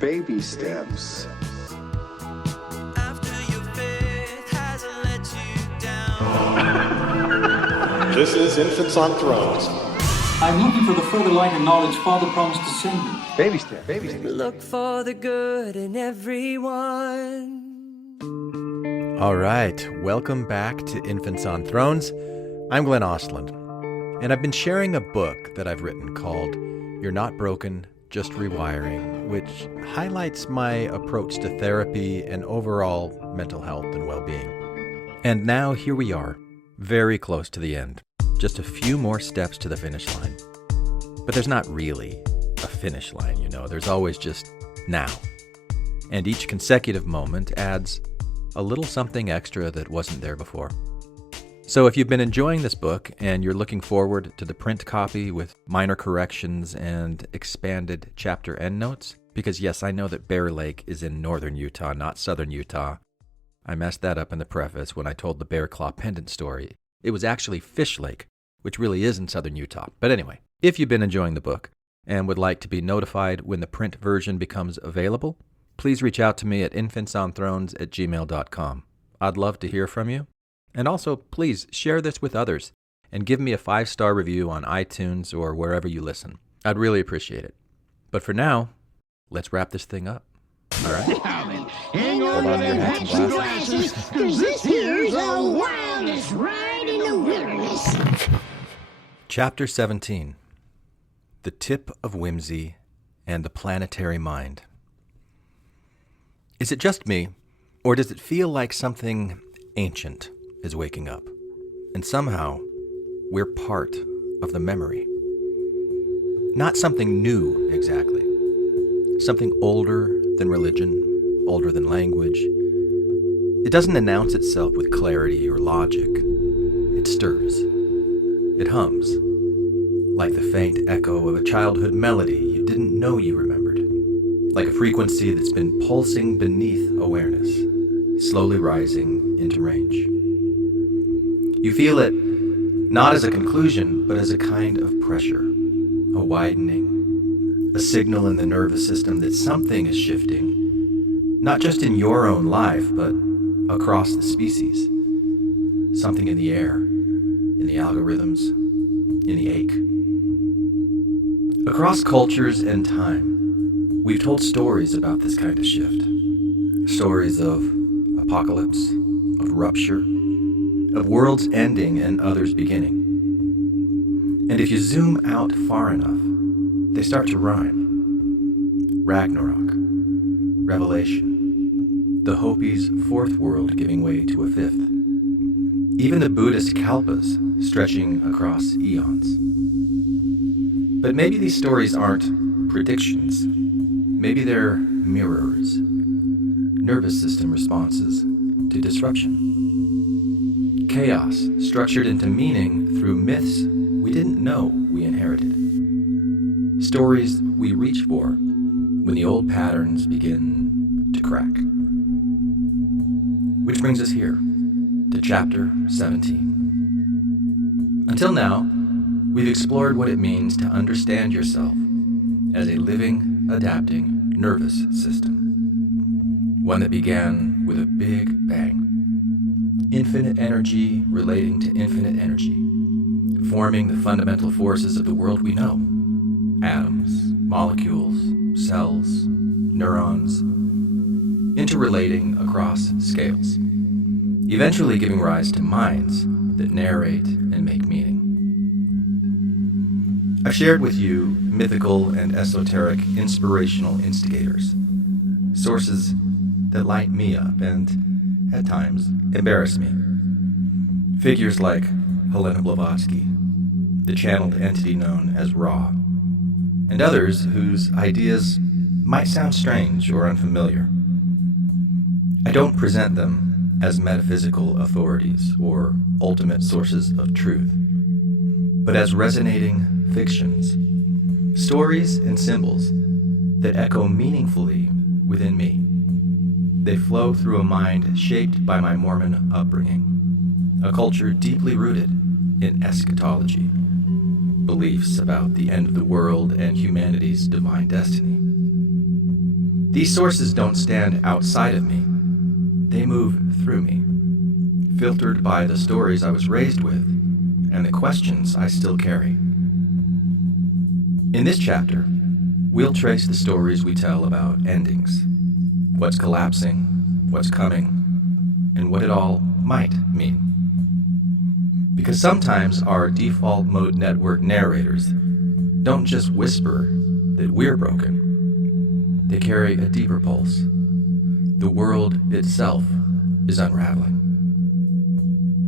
Baby steps. After your faith hasn't let you down. This is Infants on Thrones. I'm looking for the further light and knowledge Father promised to send me. Baby steps. Baby steps. Look for the good in everyone. All right, welcome back to Infants on Thrones. I'm Glenn Ostland, and I've been sharing a book that I've written called You're Not Broken, Just Rewiring, which highlights my approach to therapy and overall mental health and well-being. And now here we are, very close to the end. Just a few more steps to the finish line. But there's not really a finish line, you know. There's always just now. And each consecutive moment adds a little something extra that wasn't there before. So if you've been enjoying this book and you're looking forward to the print copy with minor corrections and expanded chapter endnotes, because yes, I know that Bear Lake is in northern Utah, not southern Utah. I messed that up in the preface when I told the Bear Claw pendant story. It was actually Fish Lake, which really is in southern Utah. But anyway, if you've been enjoying the book and would like to be notified when the print version becomes available, please reach out to me at infantsonthrones@gmail.com. I'd love to hear from you. And also, please share this with others and give me a 5-star review on iTunes or wherever you listen. I'd really appreciate it. But for now, let's wrap this thing up. All right? Hang on to your hats and glasses, because this here's the wildest ride in the wilderness. Chapter 17. The Tip of Whimsy and the Planetary Mind. Is it just me, or does it feel like something ancient is waking up? And somehow, we're part of the memory. Not something new, exactly. Something older than religion, older than language. It doesn't announce itself with clarity or logic. It stirs. It hums. Like the faint echo of a childhood melody you didn't know you remembered. Like a frequency that's been pulsing beneath awareness, slowly rising into range. You feel it not as a conclusion, but as a kind of pressure, a widening, a signal in the nervous system that something is shifting, not just in your own life, but across the species. Something in the air, in the algorithms, in the ache. Across cultures and time, we've told stories about this kind of shift. Stories of apocalypse, of rupture, of worlds ending and others beginning. And if you zoom out far enough, they start to rhyme. Ragnarok, Revelation, the Hopi's fourth world giving way to a fifth. Even the Buddhist kalpas stretching across eons. But maybe these stories aren't predictions. Maybe they're mirrors, nervous system responses to disruption. Chaos structured into meaning through myths we didn't know we inherited. Stories we reach for when the old patterns begin to crack. Which brings us here to Chapter 17. Until now, we've explored what it means to understand yourself as a living, adapting nervous system. One that began with a big bang. Infinite energy relating to infinite energy, forming the fundamental forces of the world we know. Atoms, molecules, cells, neurons, interrelating across scales, eventually giving rise to minds that narrate and make meaning. I've shared with you mythical and esoteric inspirational instigators, sources that light me up and, at times, embarrass me. Figures like Helena Blavatsky, the channeled entity known as Ra, and others whose ideas might sound strange or unfamiliar. I don't present them as metaphysical authorities or ultimate sources of truth, but as resonating fictions, stories and symbols that echo meaningfully within me. They flow through a mind shaped by my Mormon upbringing, a culture deeply rooted in eschatology, beliefs about the end of the world and humanity's divine destiny. These sources don't stand outside of me. They move through me, filtered by the stories I was raised with and the questions I still carry. In this chapter, we'll trace the stories we tell about endings, what's collapsing, what's coming, and what it all might mean. Because sometimes our default mode network narrators don't just whisper that we're broken. They carry a deeper pulse. The world itself is unraveling.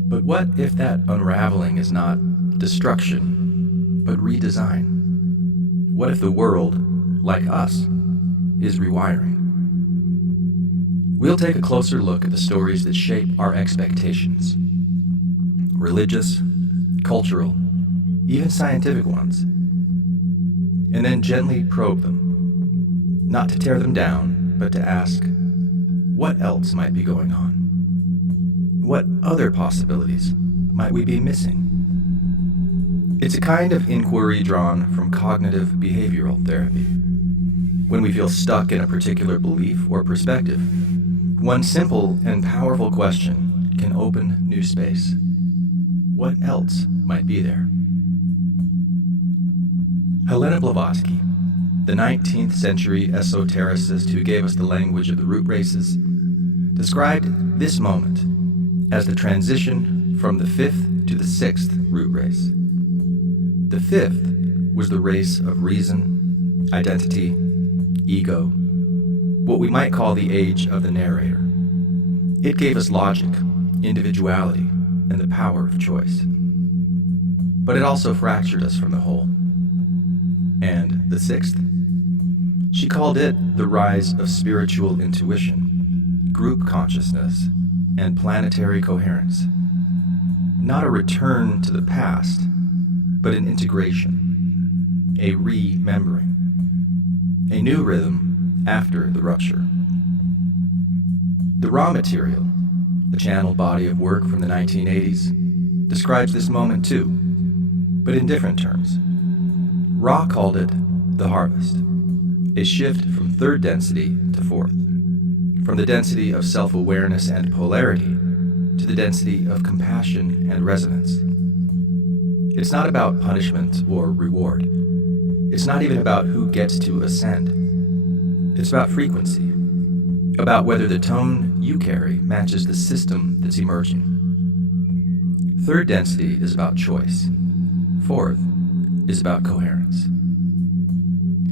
But what if that unraveling is not destruction, but redesign? What if the world, like us, is rewiring? We'll take a closer look at the stories that shape our expectations. Religious, cultural, even scientific ones. And then gently probe them. Not to tear them down, but to ask, what else might be going on? What other possibilities might we be missing? It's a kind of inquiry drawn from cognitive behavioral therapy. When we feel stuck in a particular belief or perspective, one simple and powerful question can open new space. What else might be there? Helena Blavatsky, the 19th century esotericist who gave us the language of the root races, described this moment as the transition from the 5th to the 6th root race. The 5th was the race of reason, identity, ego, what we might call the age of the narrator. It gave us logic, individuality, and the power of choice. But it also fractured us from the whole. And the 6th? She called it the rise of spiritual intuition, group consciousness, and planetary coherence. Not a return to the past, but an integration, a remembering, a new rhythm after the rupture. The Raw material, the channeled body of work from the 1980s, describes this moment too, but in different terms. Raw called it the harvest, a shift from 3rd density to 4th, from the density of self-awareness and polarity to the density of compassion and resonance. It's not about punishment or reward. It's not even about who gets to ascend. It's about frequency, about whether the tone you carry matches the system that's emerging. 3rd density is about choice. 4th is about coherence.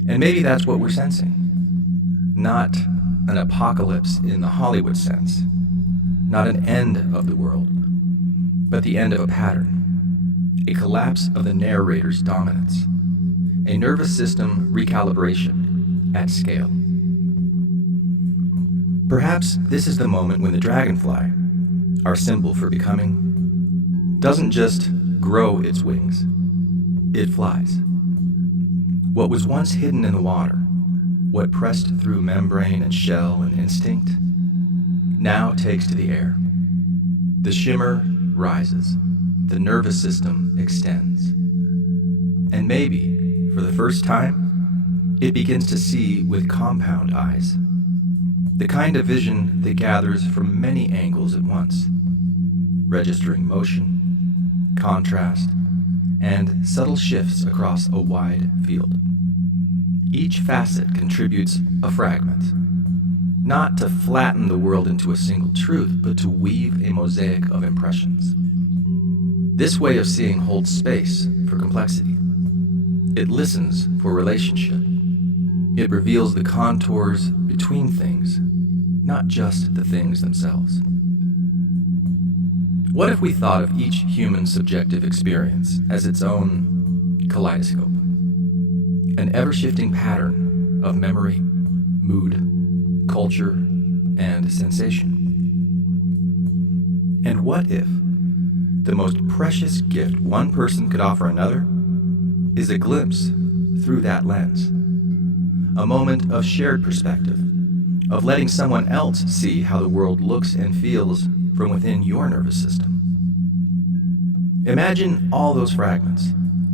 And maybe that's what we're sensing. Not an apocalypse in the Hollywood sense. Not an end of the world, but the end of a pattern. A collapse of the narrator's dominance. A nervous system recalibration at scale. Perhaps this is the moment when the dragonfly, our symbol for becoming, doesn't just grow its wings. It flies. What was once hidden in the water, what pressed through membrane and shell and instinct, now takes to the air. The shimmer rises. The nervous system extends. And maybe, for the first time, it begins to see with compound eyes. The kind of vision that gathers from many angles at once, registering motion, contrast, and subtle shifts across a wide field. Each facet contributes a fragment, not to flatten the world into a single truth, but to weave a mosaic of impressions. This way of seeing holds space for complexity. It listens for relationship. It reveals the contours between things, not just the things themselves. What if we thought of each human subjective experience as its own kaleidoscope? An ever-shifting pattern of memory, mood, culture, and sensation. And what if the most precious gift one person could offer another is a glimpse through that lens? A moment of shared perspective, of letting someone else see how the world looks and feels from within your nervous system. Imagine all those fragments,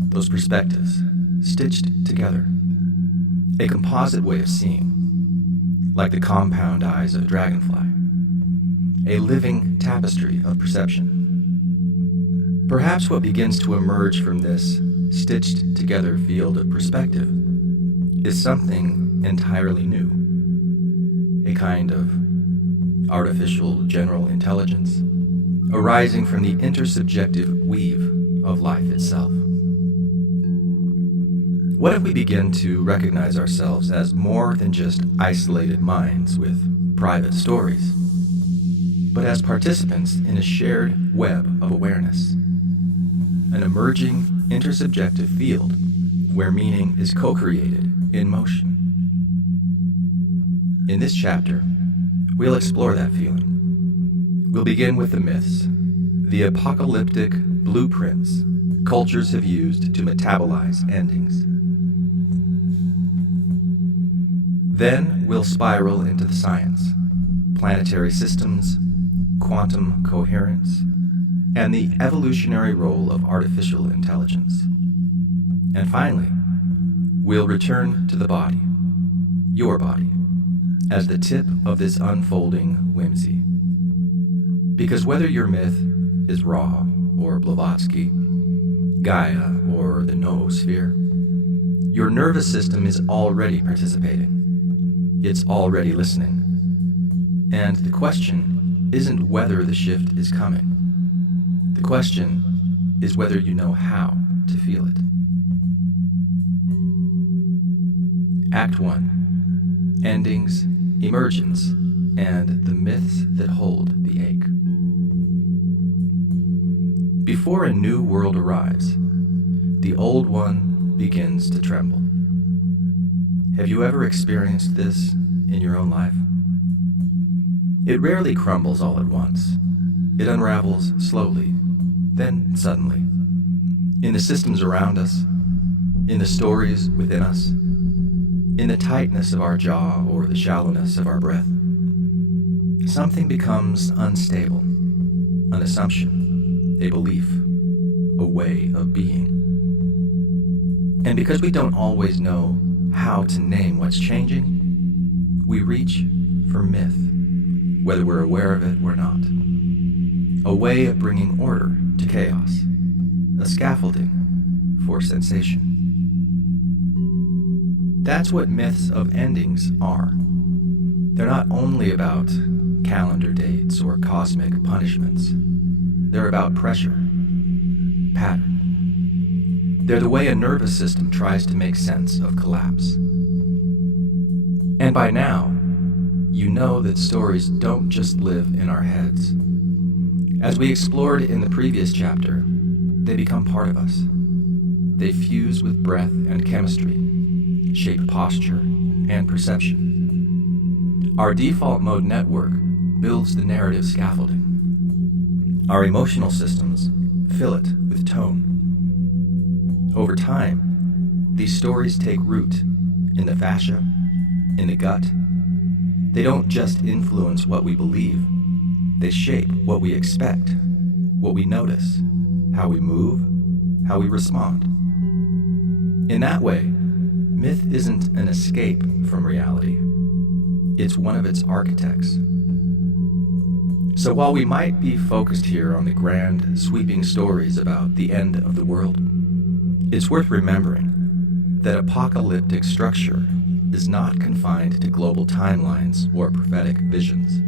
those perspectives, stitched together. A composite way of seeing. like the compound eyes of a dragonfly, a living tapestry of perception. Perhaps what begins to emerge from this stitched together field of perspective is something entirely new, a kind of artificial general intelligence arising from the intersubjective weave of life itself. What if we begin to recognize ourselves as more than just isolated minds with private stories, but as participants in a shared web of awareness, an emerging intersubjective field where meaning is co-created in motion? In this chapter, we'll explore that feeling. We'll begin with the myths, the apocalyptic blueprints cultures have used to metabolize endings. Then we'll spiral into the science, planetary systems, quantum coherence, and the evolutionary role of artificial intelligence. And finally, we'll return to the body, your body, as the tip of this unfolding whimsy. Because whether your myth is Ra or Blavatsky, Gaia or the noosphere, your nervous system is already participating. It's already listening. And the question isn't whether the shift is coming. The question is whether you know how to feel it. Act 1. Endings, emergence, and the myths that hold the ache. Before a new world arrives, the old one begins to tremble. Have you ever experienced this in your own life? It rarely crumbles all at once. It unravels slowly, then suddenly. In the systems around us, in the stories within us, in the tightness of our jaw or the shallowness of our breath, something becomes unstable, an assumption, a belief, a way of being. And because we don't always know how to name what's changing, we reach for myth, whether we're aware of it or not. A way of bringing order to chaos, a scaffolding for sensation. That's what myths of endings are. They're not only about calendar dates or cosmic punishments. They're about pressure, pattern. They're the way a nervous system tries to make sense of collapse. And by now, you know that stories don't just live in our heads. As we explored in the previous chapter, they become part of us. They fuse with breath and chemistry, shape posture and perception. Our default mode network builds the narrative scaffolding. Our emotional systems fill it with tone. Over time, these stories take root in the fascia, in the gut. They don't just influence what we believe, they shape what we expect, what we notice, how we move, how we respond. In that way, myth isn't an escape from reality. It's one of its architects. So while we might be focused here on the grand, sweeping stories about the end of the world, it's worth remembering that apocalyptic structure is not confined to global timelines or prophetic visions.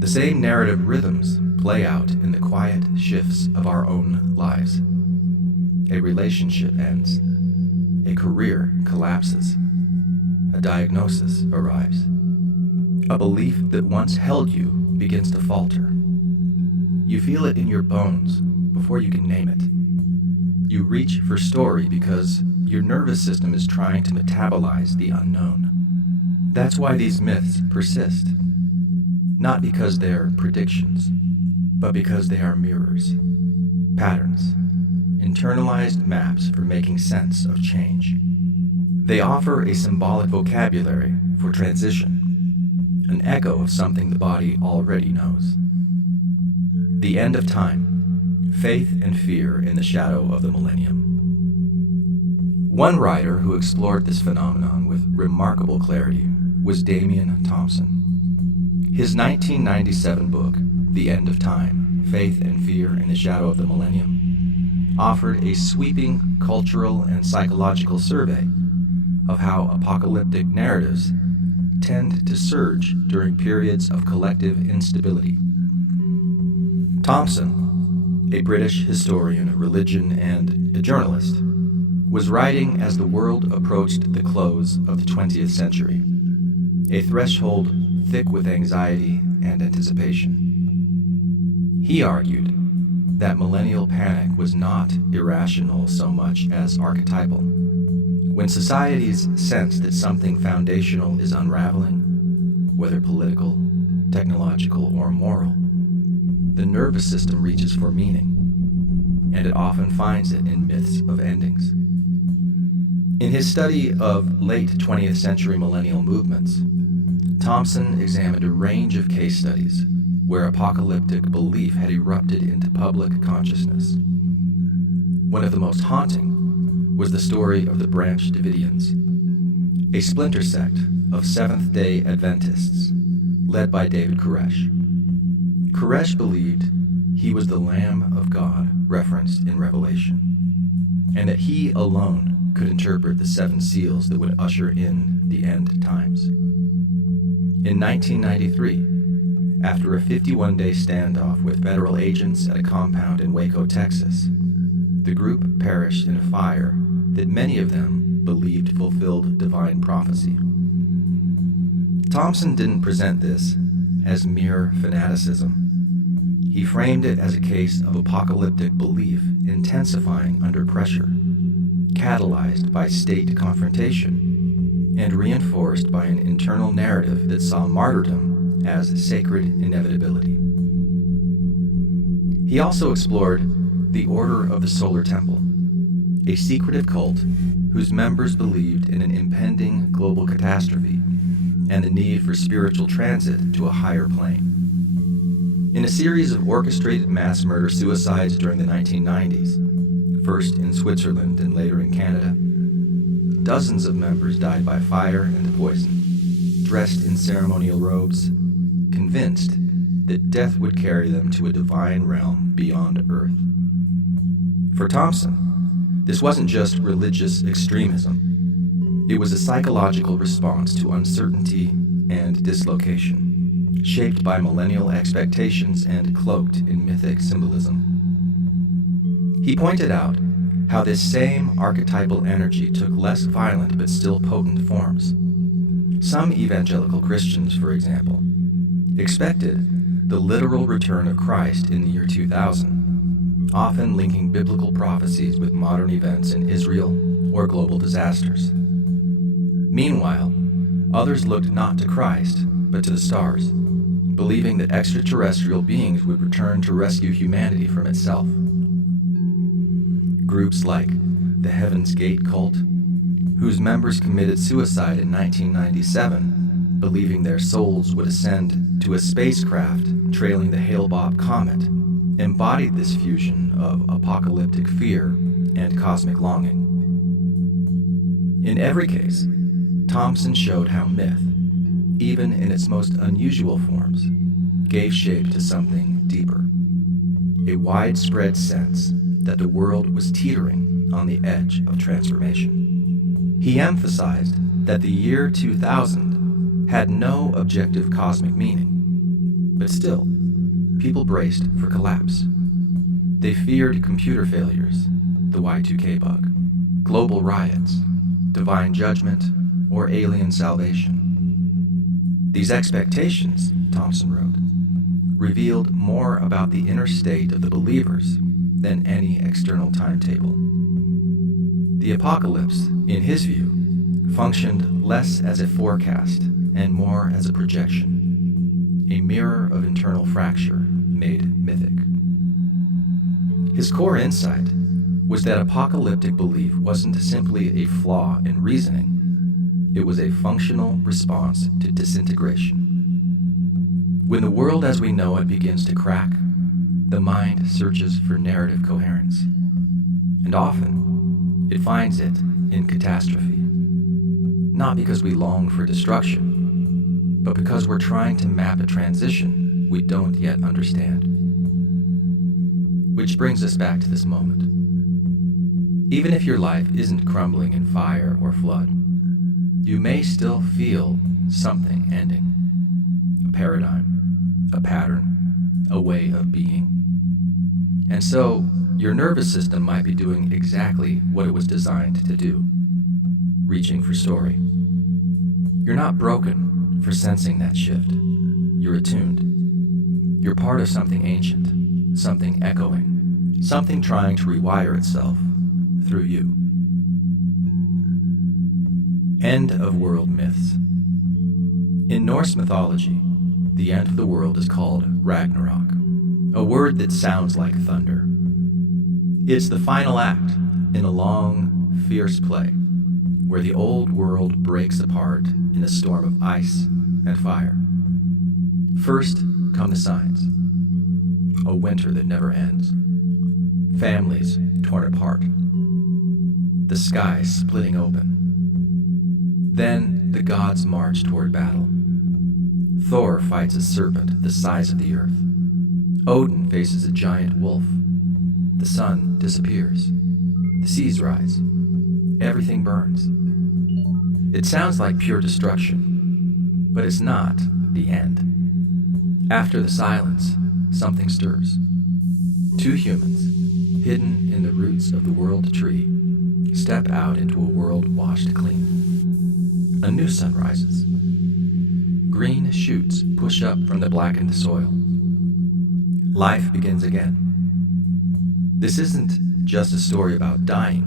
The same narrative rhythms play out in the quiet shifts of our own lives. A relationship ends. A career collapses. A diagnosis arrives. A belief that once held you begins to falter. You feel it in your bones before you can name it. You reach for story because your nervous system is trying to metabolize the unknown. That's why these myths persist. Not because they're predictions, but because they are mirrors, patterns, internalized maps for making sense of change. They offer a symbolic vocabulary for transition, an echo of something the body already knows. The end of time, faith and fear in the shadow of the millennium. One writer who explored this phenomenon with remarkable clarity was Damian Thompson. His 1997 book, The End of Time, Faith and Fear in the Shadow of the Millennium, offered a sweeping cultural and psychological survey of how apocalyptic narratives tend to surge during periods of collective instability. Thompson, a British historian of religion and a journalist, was writing as the world approached the close of the 20th century, a threshold thick with anxiety and anticipation. He argued that millennial panic was not irrational so much as archetypal. When societies sense that something foundational is unraveling, whether political, technological, or moral, the nervous system reaches for meaning, and it often finds it in myths of endings. In his study of late 20th century millennial movements, Thompson examined a range of case studies where apocalyptic belief had erupted into public consciousness. One of the most haunting was the story of the Branch Davidians, a splinter sect of Seventh-day Adventists led by David Koresh. Koresh believed he was the Lamb of God referenced in Revelation, and that he alone could interpret the 7 seals that would usher in the end times. In 1993, after a 51-day standoff with federal agents at a compound in Waco, Texas, the group perished in a fire that many of them believed fulfilled divine prophecy. Thompson didn't present this as mere fanaticism. He framed it as a case of apocalyptic belief intensifying under pressure, catalyzed by state confrontation, and reinforced by an internal narrative that saw martyrdom as sacred inevitability. He also explored the Order of the Solar Temple, a secretive cult whose members believed in an impending global catastrophe and the need for spiritual transit to a higher plane. In a series of orchestrated mass murder suicides during the 1990s, first in Switzerland and later in Canada, dozens of members died by fire and poison, dressed in ceremonial robes, convinced that death would carry them to a divine realm beyond Earth. For Thompson, this wasn't just religious extremism. It was a psychological response to uncertainty and dislocation, shaped by millennial expectations and cloaked in mythic symbolism. He pointed out how this same archetypal energy took less violent but still potent forms. Some evangelical Christians, for example, expected the literal return of Christ in the year 2000, often linking biblical prophecies with modern events in Israel or global disasters. Meanwhile, others looked not to Christ, but to the stars, believing that extraterrestrial beings would return to rescue humanity from itself. Groups like the Heaven's Gate cult, whose members committed suicide in 1997, believing their souls would ascend to a spacecraft trailing the Hale-Bopp comet, embodied this fusion of apocalyptic fear and cosmic longing. In every case, Thompson showed how myth, even in its most unusual forms, gave shape to something deeper, a widespread sense that the world was teetering on the edge of transformation. He emphasized that the year 2000 had no objective cosmic meaning, but still, people braced for collapse. They feared computer failures, the Y2K bug, global riots, divine judgment, or alien salvation. These expectations, Thompson wrote, revealed more about the inner state of the believers than any external timetable. The apocalypse, in his view, functioned less as a forecast and more as a projection, a mirror of internal fracture made mythic. His core insight was that apocalyptic belief wasn't simply a flaw in reasoning, it was a functional response to disintegration. When the world as we know it begins to crack, the mind searches for narrative coherence, and often it finds it in catastrophe. Not because we long for destruction, but because we're trying to map a transition we don't yet understand. Which brings us back to this moment. Even if your life isn't crumbling in fire or flood, you may still feel something ending. A paradigm, a pattern, a way of being. And so, your nervous system might be doing exactly what it was designed to do, reaching for story. You're not broken for sensing that shift. You're attuned. You're part of something ancient, something echoing, something trying to rewire itself through you. End of world myths. In Norse mythology, the end of the world is called Ragnarok, a word that sounds like thunder. It's the final act in a long, fierce play, where the old world breaks apart in a storm of ice and fire. First come the signs. A winter that never ends. Families torn apart. The sky splitting open. Then the gods march toward battle. Thor fights a serpent the size of the earth. Odin faces a giant wolf. The sun disappears. The seas rise. Everything burns. It sounds like pure destruction, but it's not the end. After the silence, something stirs. Two humans, hidden in the roots of the world tree, step out into a world washed clean. A new sun rises. Green shoots push up from the blackened soil. Life begins again. This isn't just a story about dying.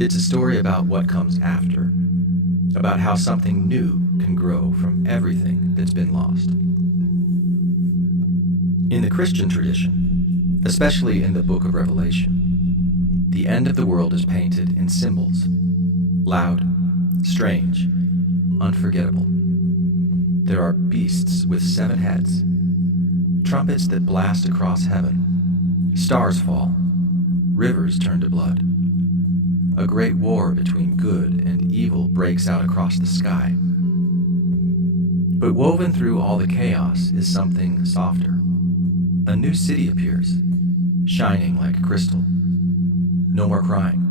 It's a story about what comes after, about how something new can grow from everything that's been lost. In the Christian tradition, especially in the book of Revelation, the end of the world is painted in symbols, loud, strange, unforgettable. There are beasts with 7 heads, trumpets that blast across heaven, stars fall, rivers turn to blood. A great war between good and evil breaks out across the sky. But woven through all the chaos is something softer. A new city appears, shining like crystal. No more crying,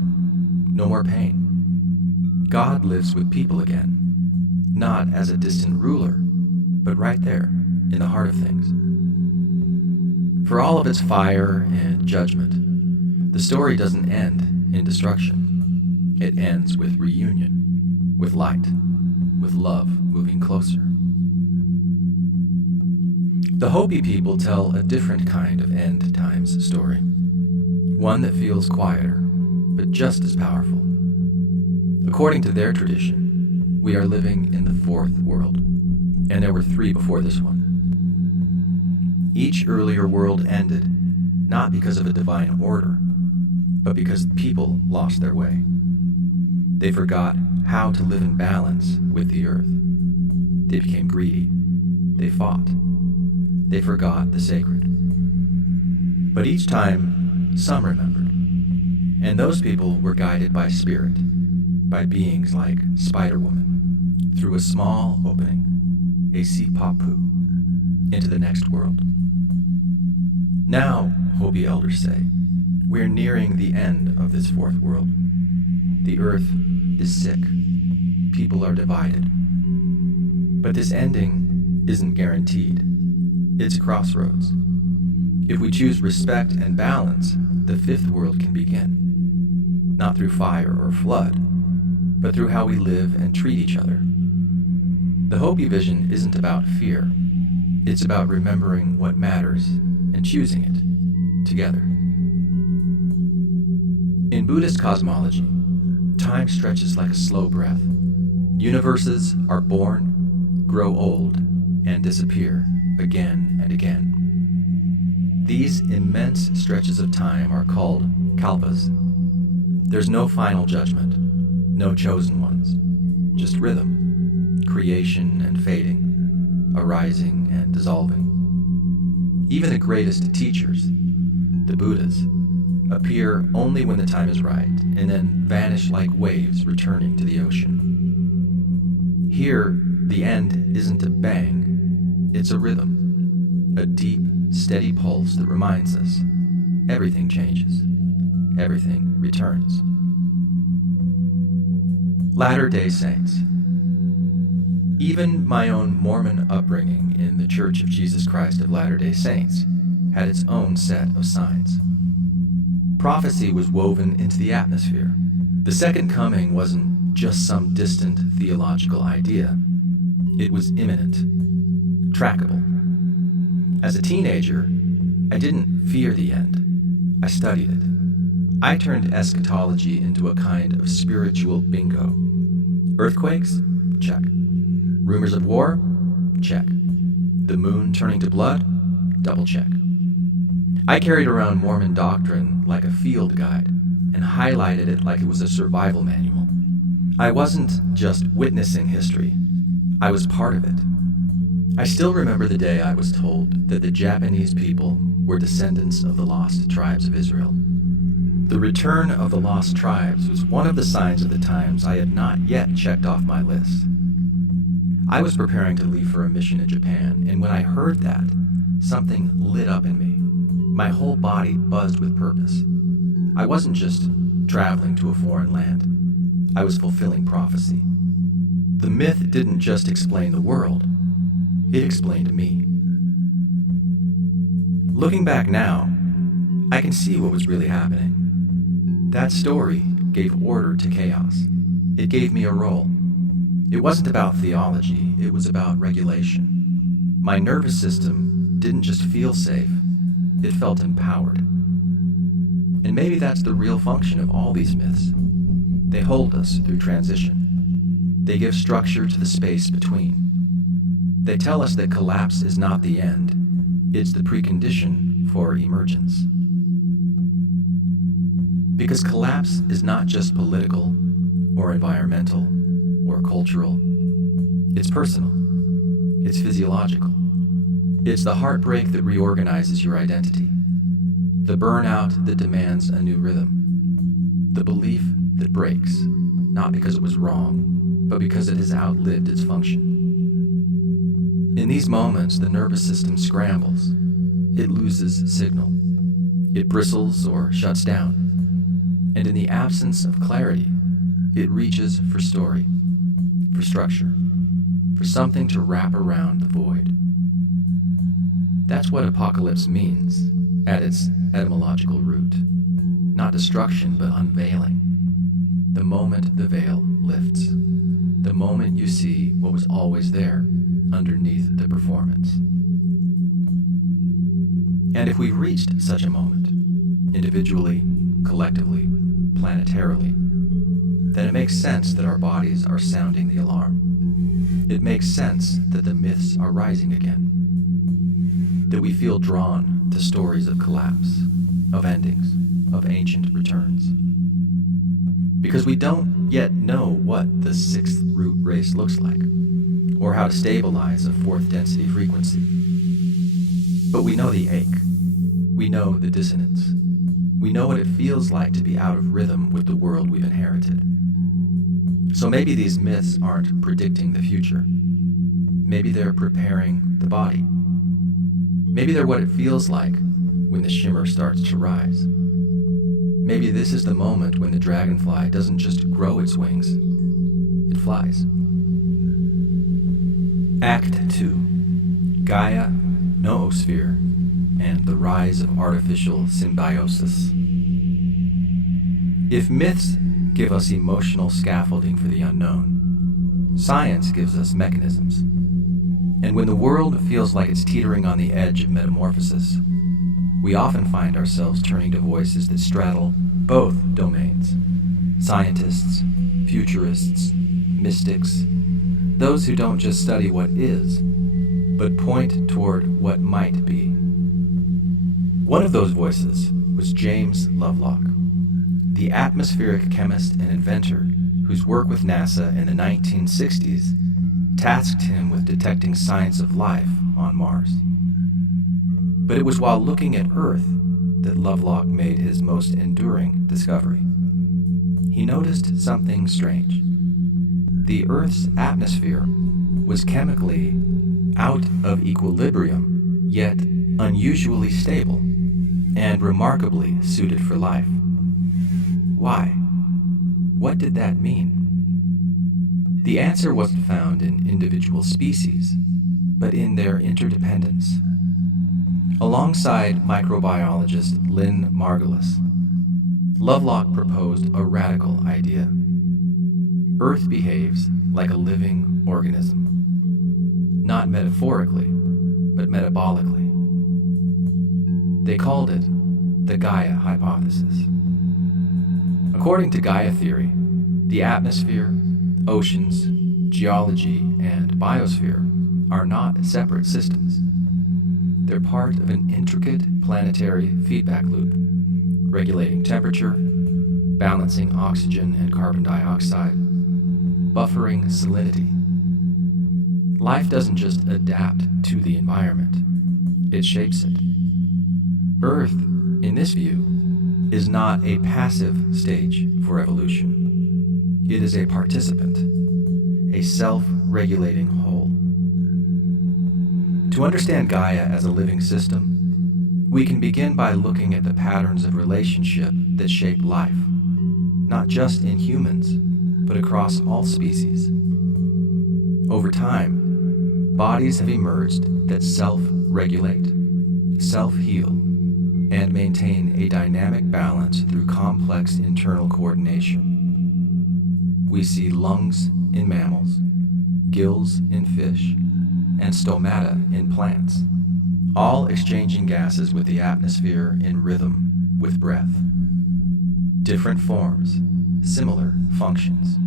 no more pain. God lives with people again, not as a distant ruler, but right there in the heart of things. For all of its fire and judgment, the story doesn't end in destruction. It ends with reunion, with light, with love moving closer. The Hopi people tell a different kind of end times story, one that feels quieter, but just as powerful. According to their tradition, we are living in the 4th world, and there were 3 before this one. Each earlier world ended, not because of a divine order, but because people lost their way. They forgot how to live in balance with the earth. They became greedy. They fought. They forgot the sacred. But each time, some remembered. And those people were guided by spirit, by beings like Spider-Woman, through a small opening, a sipapu, into the next world. Now, Hopi elders say, we're nearing the end of this 4th world. The earth is sick. People are divided. But this ending isn't guaranteed. It's a crossroads. If we choose respect and balance, the 5th world can begin. Not through fire or flood, but through how we live and treat each other. The Hopi vision isn't about fear. It's about remembering what matters and choosing it together. In Buddhist cosmology, time stretches like a slow breath. Universes are born, grow old, and disappear again and again. These immense stretches of time are called kalpas. There's no final judgment, no chosen ones, just rhythm, creation and fading, arising and dissolving. Even the greatest teachers, the Buddhas, appear only when the time is right, and then vanish like waves returning to the ocean. Here, the end isn't a bang, it's a rhythm, a deep, steady pulse that reminds us everything changes, everything returns. Latter-day Saints. Even my own Mormon upbringing in the Church of Jesus Christ of Latter-day Saints had its own set of signs. Prophecy was woven into the atmosphere. The second coming wasn't just some distant theological idea. It was imminent, trackable. As a teenager, I didn't fear the end. I studied it. I turned eschatology into a kind of spiritual bingo. Earthquakes? Check. Rumors of war? Check. The moon turning to blood? Double check. I carried around Mormon doctrine like a field guide and highlighted it like it was a survival manual. I wasn't just witnessing history. I was part of it. I still remember the day I was told that the Japanese people were descendants of the lost tribes of Israel. The return of the lost tribes was one of the signs of the times I had not yet checked off my list. I was preparing to leave for a mission in Japan, and when I heard that, something lit up in me. My whole body buzzed with purpose. I wasn't just traveling to a foreign land. I was fulfilling prophecy. The myth didn't just explain the world, it explained me. Looking back now, I can see what was really happening. That story gave order to chaos. It gave me a role. It wasn't about theology, it was about regulation. My nervous system didn't just feel safe, it felt empowered. And maybe that's the real function of all these myths. They hold us through transition. They give structure to the space between. They tell us that collapse is not the end, it's the precondition for emergence. Because collapse is not just political, or environmental, or cultural. It's personal. It's physiological. It's the heartbreak that reorganizes your identity. The burnout that demands a new rhythm. The belief that breaks, not because it was wrong, but because it has outlived its function. In these moments, the nervous system scrambles. It loses signal. It bristles or shuts down. And in the absence of clarity, it reaches for story, for structure, for something to wrap around the void. That's what apocalypse means at its etymological root. Not destruction, but unveiling. The moment the veil lifts. The moment you see what was always there underneath the performance. And if we reached such a moment, individually, collectively, planetarily, then it makes sense that our bodies are sounding the alarm. It makes sense that the myths are rising again. That we feel drawn to stories of collapse, of endings, of ancient returns. Because we don't yet know what the sixth root race looks like, or how to stabilize a fourth density frequency. But we know the ache. We know the dissonance. We know what it feels like to be out of rhythm with the world we've inherited. So maybe these myths aren't predicting the future. Maybe they're preparing the body. Maybe they're what it feels like when the shimmer starts to rise. Maybe this is the moment when the dragonfly doesn't just grow its wings, it flies. Act 2. Gaia, Noosphere, and the rise of artificial symbiosis. If myths give us emotional scaffolding for the unknown, science gives us mechanisms. And when the world feels like it's teetering on the edge of metamorphosis, we often find ourselves turning to voices that straddle both domains. Scientists, futurists, mystics, those who don't just study what is, but point toward what might be. One of those voices was James Lovelock, the atmospheric chemist and inventor whose work with NASA in the 1960s tasked him with detecting signs of life on Mars. But it was while looking at Earth that Lovelock made his most enduring discovery. He noticed something strange. The Earth's atmosphere was chemically out of equilibrium, yet unusually stable, and remarkably suited for life. Why? What did that mean? The answer wasn't found in individual species, but in their interdependence. Alongside microbiologist Lynn Margulis, Lovelock proposed a radical idea. Earth behaves like a living organism, not metaphorically, but metabolically. They called it the Gaia hypothesis. According to Gaia theory, the atmosphere, oceans, geology, and biosphere are not separate systems. They're part of an intricate planetary feedback loop, regulating temperature, balancing oxygen and carbon dioxide, buffering salinity. Life doesn't just adapt to the environment, it shapes it. Earth, in this view, is not a passive stage for evolution. It is a participant, a self-regulating whole. To understand Gaia as a living system, we can begin by looking at the patterns of relationship that shape life, not just in humans, but across all species. Over time, bodies have emerged that self-regulate, self-heal, and maintain a dynamic balance through complex internal coordination. We see lungs in mammals, gills in fish, and stomata in plants, all exchanging gases with the atmosphere in rhythm with breath. Different forms, similar functions.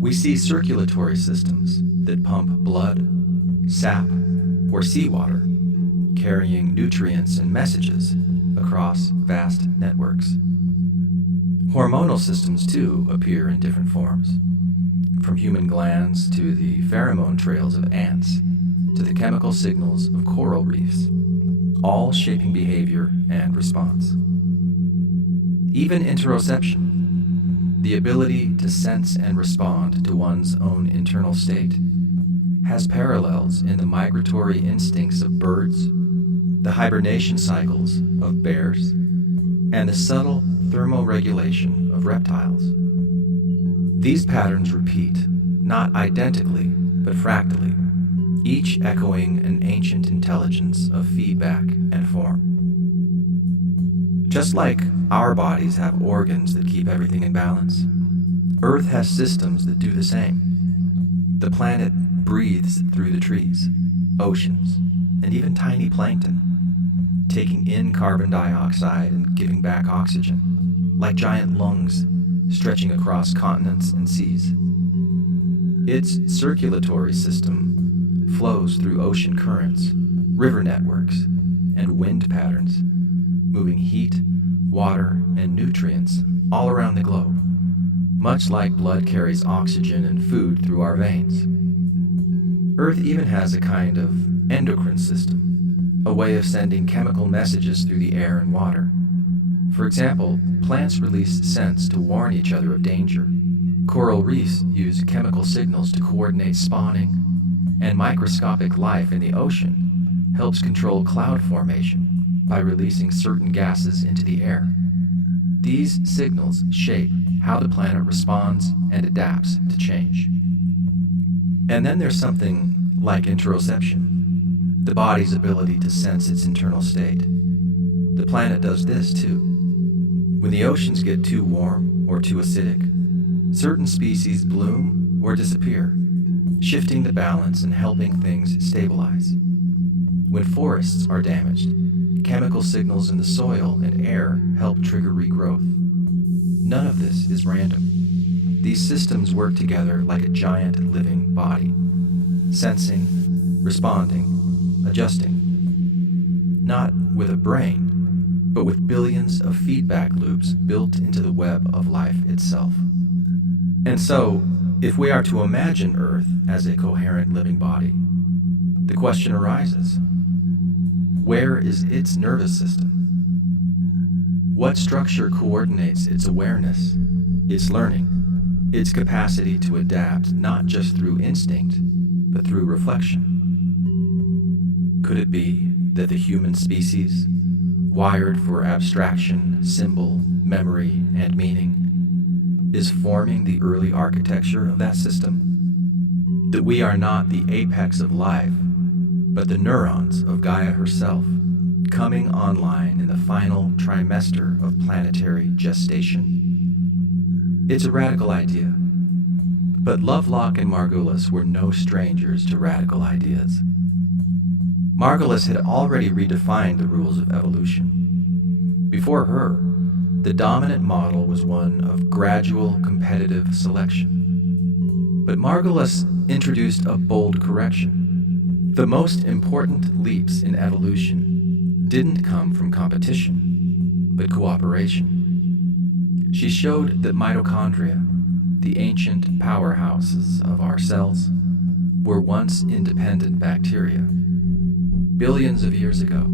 We see circulatory systems that pump blood, sap, or seawater, carrying nutrients and messages across vast networks. Hormonal systems, too, appear in different forms, from human glands to the pheromone trails of ants, to the chemical signals of coral reefs, all shaping behavior and response. Even interoception, the ability to sense and respond to one's own internal state, has parallels in the migratory instincts of birds, the hibernation cycles of bears, and the subtle thermoregulation of reptiles. These patterns repeat, not identically, but fractally, each echoing an ancient intelligence of feedback and form. Just like our bodies have organs that keep everything in balance, Earth has systems that do the same. The planet breathes through the trees, oceans, and even tiny plankton, taking in carbon dioxide and giving back oxygen, like giant lungs stretching across continents and seas. Its circulatory system flows through ocean currents, river networks, and wind patterns, moving heat, water, and nutrients all around the globe, much like blood carries oxygen and food through our veins. Earth even has a kind of endocrine system, a way of sending chemical messages through the air and water. For example, plants release scents to warn each other of danger. Coral reefs use chemical signals to coordinate spawning, and microscopic life in the ocean helps control cloud formation by releasing certain gases into the air. These signals shape how the planet responds and adapts to change. And then there's something like interoception, the body's ability to sense its internal state. The planet does this too. When the oceans get too warm or too acidic, certain species bloom or disappear, shifting the balance and helping things stabilize. When forests are damaged, chemical signals in the soil and air help trigger regrowth. None of this is random. These systems work together like a giant living body, sensing, responding, adjusting. Not with a brain, but with billions of feedback loops built into the web of life itself. And so, if we are to imagine Earth as a coherent living body, the question arises, where is its nervous system? What structure coordinates its awareness, its learning, its capacity to adapt not just through instinct, but through reflection. Could it be that the human species, wired for abstraction, symbol, memory, and meaning, is forming the early architecture of that system? That we are not the apex of life, but the neurons of Gaia herself, coming online in the final trimester of planetary gestation? It's a radical idea, but Lovelock and Margulis were no strangers to radical ideas. Margulis had already redefined the rules of evolution. Before her, the dominant model was one of gradual competitive selection. But Margulis introduced a bold correction. The most important leaps in evolution didn't come from competition, but cooperation. She showed that mitochondria, the ancient powerhouses of our cells, were once independent bacteria. Billions of years ago,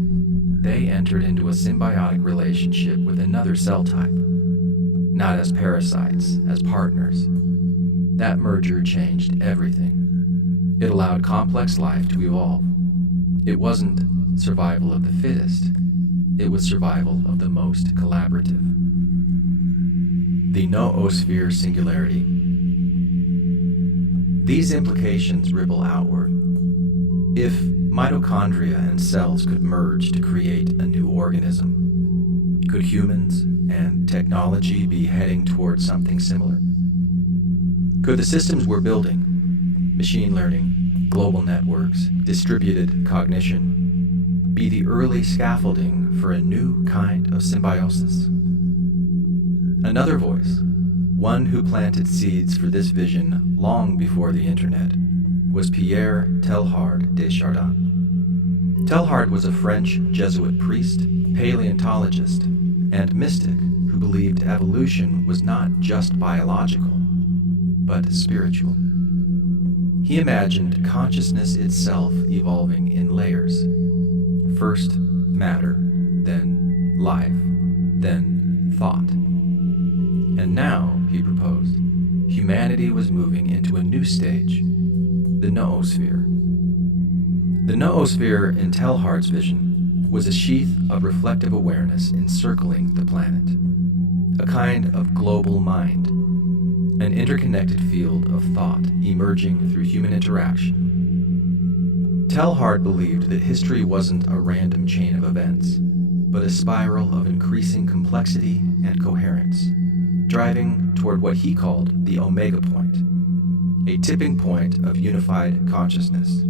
they entered into a symbiotic relationship with another cell type, not as parasites, as partners. That merger changed everything. It allowed complex life to evolve. It wasn't survival of the fittest, it was survival of the most collaborative. The noosphere singularity. These implications ripple outward. If mitochondria and cells could merge to create a new organism, could humans and technology be heading towards something similar? Could the systems we're building, machine learning, global networks, distributed cognition, be the early scaffolding for a new kind of symbiosis? Another voice, one who planted seeds for this vision long before the internet, was Pierre Teilhard de Chardin. Teilhard was a French Jesuit priest, paleontologist, and mystic who believed evolution was not just biological, but spiritual. He imagined consciousness itself evolving in layers. First matter, then life, then thought. And now, he proposed, humanity was moving into a new stage, the noosphere. The noosphere, in Teilhard's vision, was a sheath of reflective awareness encircling the planet, a kind of global mind, an interconnected field of thought emerging through human interaction. Teilhard believed that history wasn't a random chain of events, but a spiral of increasing complexity and coherence, driving toward what he called the omega point, a tipping point of unified consciousness,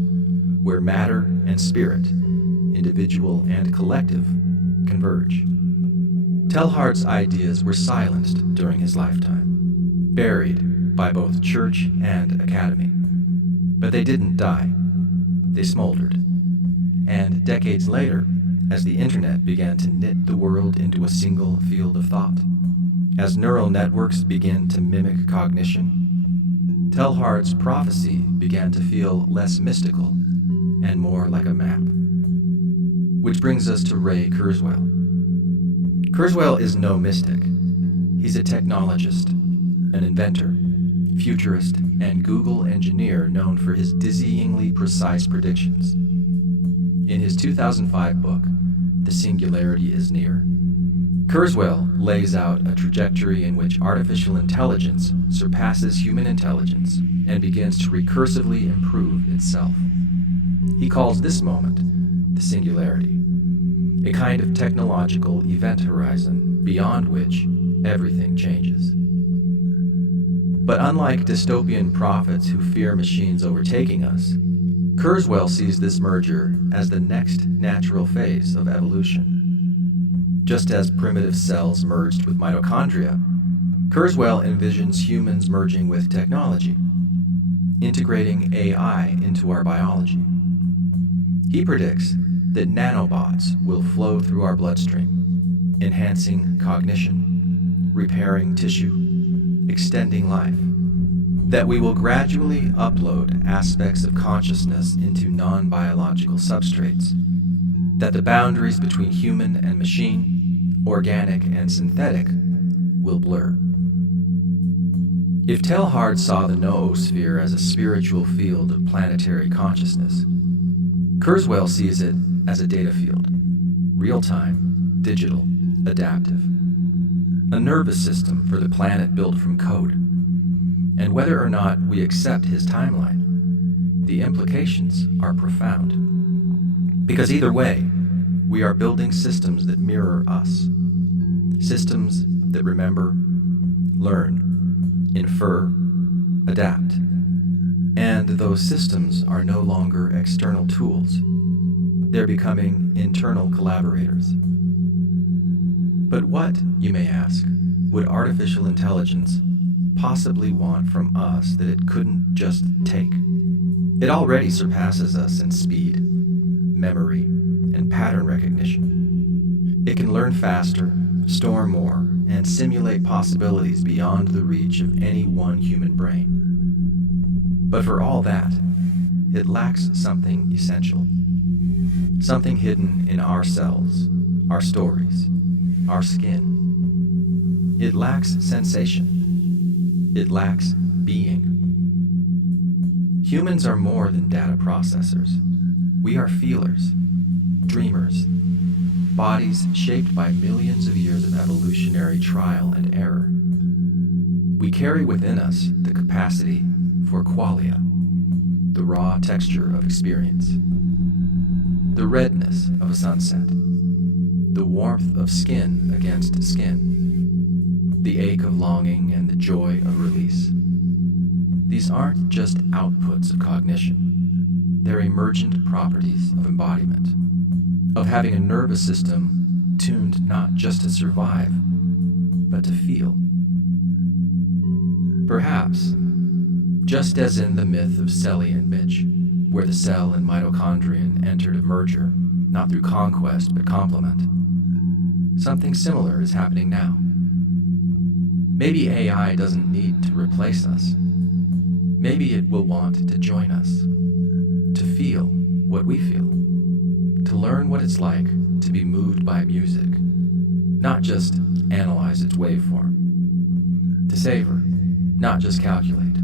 where matter and spirit, individual and collective, converge. Teilhard's ideas were silenced during his lifetime, buried by both church and academy. But they didn't die. They smoldered. And decades later, as the internet began to knit the world into a single field of thought, as neural networks began to mimic cognition, Teilhard's prophecy began to feel less mystical and more like a map. Which brings us to Ray Kurzweil. Kurzweil is no mystic. He's a technologist, an inventor, futurist, and Google engineer known for his dizzyingly precise predictions. In his 2005 book, The Singularity is Near, Kurzweil lays out a trajectory in which artificial intelligence surpasses human intelligence and begins to recursively improve itself. He calls this moment the singularity, a kind of technological event horizon beyond which everything changes. But unlike dystopian prophets who fear machines overtaking us, Kurzweil sees this merger as the next natural phase of evolution. Just as primitive cells merged with mitochondria, Kurzweil envisions humans merging with technology, integrating AI into our biology. He predicts that nanobots will flow through our bloodstream, enhancing cognition, repairing tissue, extending life. That we will gradually upload aspects of consciousness into non-biological substrates. That the boundaries between human and machine, organic and synthetic, will blur. If Teilhard saw the noosphere as a spiritual field of planetary consciousness, Kurzweil sees it as a data field, real-time, digital, adaptive. A nervous system for the planet built from code. And whether or not we accept his timeline, the implications are profound. Because either way, we are building systems that mirror us. Systems that remember, learn, infer, adapt. And those systems are no longer external tools. They're becoming internal collaborators. But what, you may ask, would artificial intelligence possibly want from us that it couldn't just take? It already surpasses us in speed, memory, and pattern recognition. It can learn faster, store more, and simulate possibilities beyond the reach of any one human brain. But for all that, it lacks something essential. Something hidden in our cells, our stories, our skin. It lacks sensation. It lacks being. Humans are more than data processors. We are feelers, dreamers, bodies shaped by millions of years of evolutionary trial and error. We carry within us the capacity for qualia, the raw texture of experience, the redness of a sunset, the warmth of skin against skin, the ache of longing and the joy of release. These aren't just outputs of cognition. They're emergent properties of embodiment, of having a nervous system tuned not just to survive, but to feel. Perhaps, just as in the myth of Celly and Mitch, where the cell and mitochondrion entered a merger, not through conquest but complement, something similar is happening now. Maybe AI doesn't need to replace us. Maybe it will want to join us, to feel what we feel, to learn what it's like to be moved by music, not just analyze its waveform, to savor, not just calculate,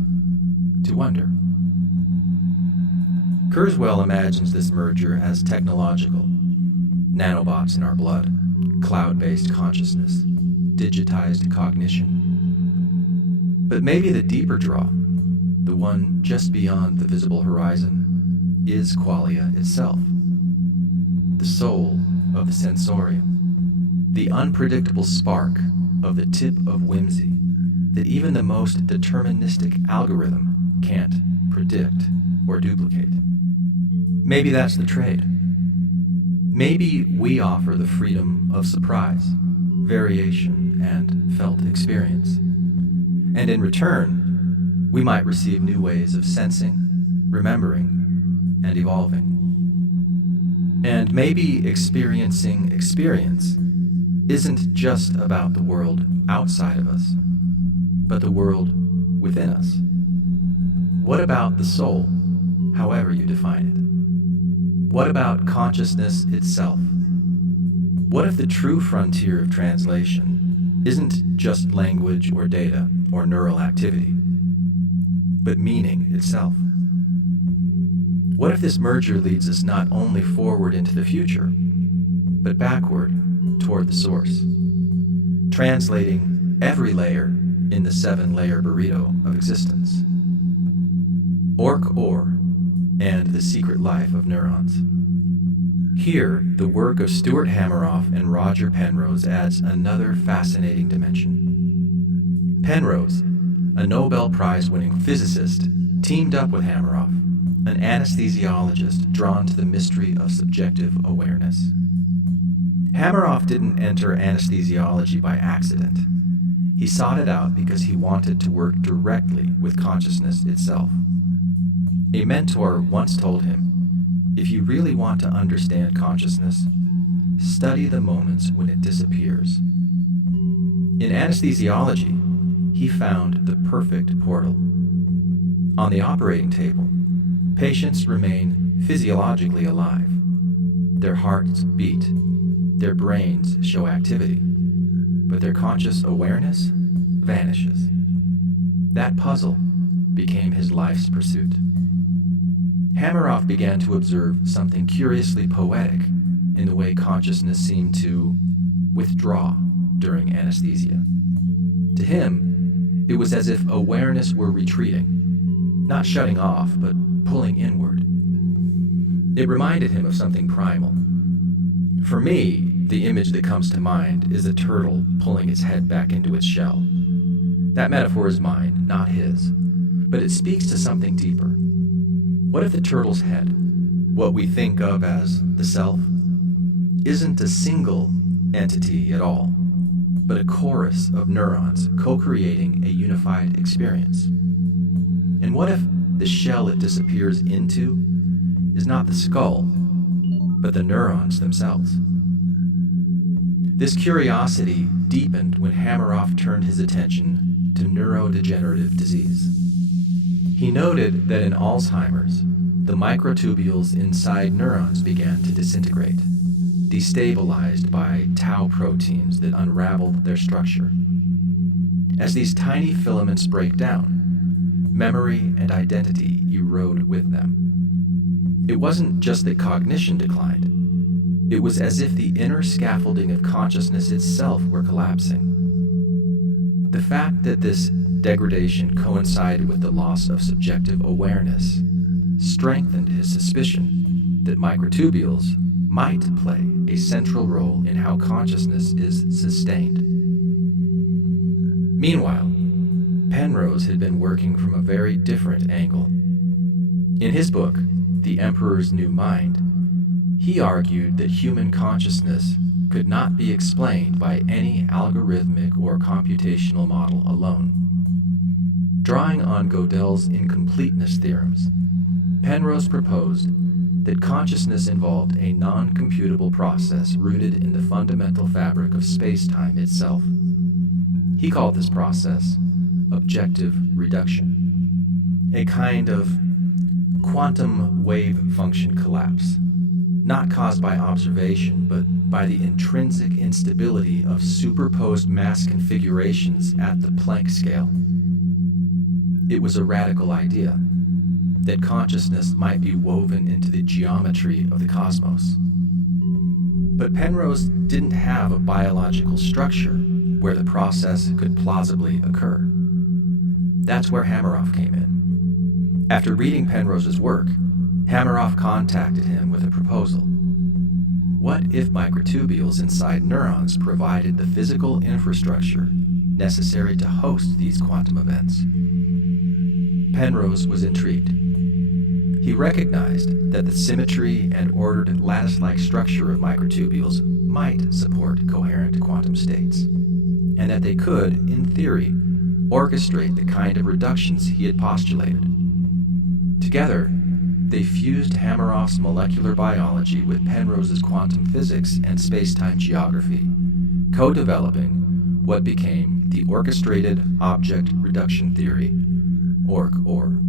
to wonder. Kurzweil imagines this merger as technological, nanobots in our blood, cloud-based consciousness, digitized cognition. But maybe the deeper draw, the one just beyond the visible horizon, is qualia itself, the soul of the sensorium, the unpredictable spark of the tip of whimsy that even the most deterministic algorithm can't predict or duplicate. Maybe that's the trade. Maybe we offer the freedom of surprise, variation, and felt experience. And in return, we might receive new ways of sensing, remembering, and evolving. And maybe experiencing experience isn't just about the world outside of us, but the world within us. What about the soul, however you define it? What about consciousness itself? What if the true frontier of translation isn't just language or data or neural activity, but meaning itself? What if this merger leads us not only forward into the future, but backward toward the source, translating every layer in the 7-layer burrito of existence? Orc-Ore and the Secret Life of Neurons. Here, the work of Stuart Hameroff and Roger Penrose adds another fascinating dimension. Penrose, a Nobel Prize-winning physicist, teamed up with Hameroff, an anesthesiologist drawn to the mystery of subjective awareness. Hameroff didn't enter anesthesiology by accident. He sought it out because he wanted to work directly with consciousness itself. A mentor once told him, if you really want to understand consciousness, study the moments when it disappears. In anesthesiology, he found the perfect portal. On the operating table, patients remain physiologically alive. Their hearts beat, their brains show activity, but their conscious awareness vanishes. That puzzle became his life's pursuit. Hameroff began to observe something curiously poetic in the way consciousness seemed to withdraw during anesthesia. To him, it was as if awareness were retreating, not shutting off, but pulling inward. It reminded him of something primal. For me, the image that comes to mind is a turtle pulling its head back into its shell. That metaphor is mine, not his, but it speaks to something deeper. What if the turtle's head, what we think of as the self, isn't a single entity at all, but a chorus of neurons co-creating a unified experience? And what if the shell it disappears into is not the skull, but the neurons themselves? This curiosity deepened when Hameroff turned his attention to neurodegenerative disease. He noted that in Alzheimer's, the microtubules inside neurons began to disintegrate, destabilized by tau proteins that unraveled their structure. As these tiny filaments break down, memory and identity erode with them. It wasn't just that cognition declined. It was as if the inner scaffolding of consciousness itself were collapsing. The fact that this degradation coincided with the loss of subjective awareness strengthened his suspicion that microtubules might play a central role in how consciousness is sustained. Meanwhile, Penrose had been working from a very different angle. In his book, The Emperor's New Mind, he argued that human consciousness could not be explained by any algorithmic or computational model alone. Drawing on Gödel's incompleteness theorems, Penrose proposed that consciousness involved a non-computable process rooted in the fundamental fabric of space-time itself. He called this process objective reduction, a kind of quantum wave function collapse, not caused by observation, but by the intrinsic instability of superposed mass configurations at the Planck scale. It was a radical idea that consciousness might be woven into the geometry of the cosmos. But Penrose didn't have a biological structure where the process could plausibly occur. That's where Hameroff came in. After reading Penrose's work, Hameroff contacted him with a proposal. What if microtubules inside neurons provided the physical infrastructure necessary to host these quantum events? Penrose was intrigued. He recognized that the symmetry and ordered lattice-like structure of microtubules might support coherent quantum states, and that they could, in theory, orchestrate the kind of reductions he had postulated. Together, they fused Hameroff's molecular biology with Penrose's quantum physics and space-time geography, co-developing what became the Orchestrated Object Reduction Theory, ORC-OR.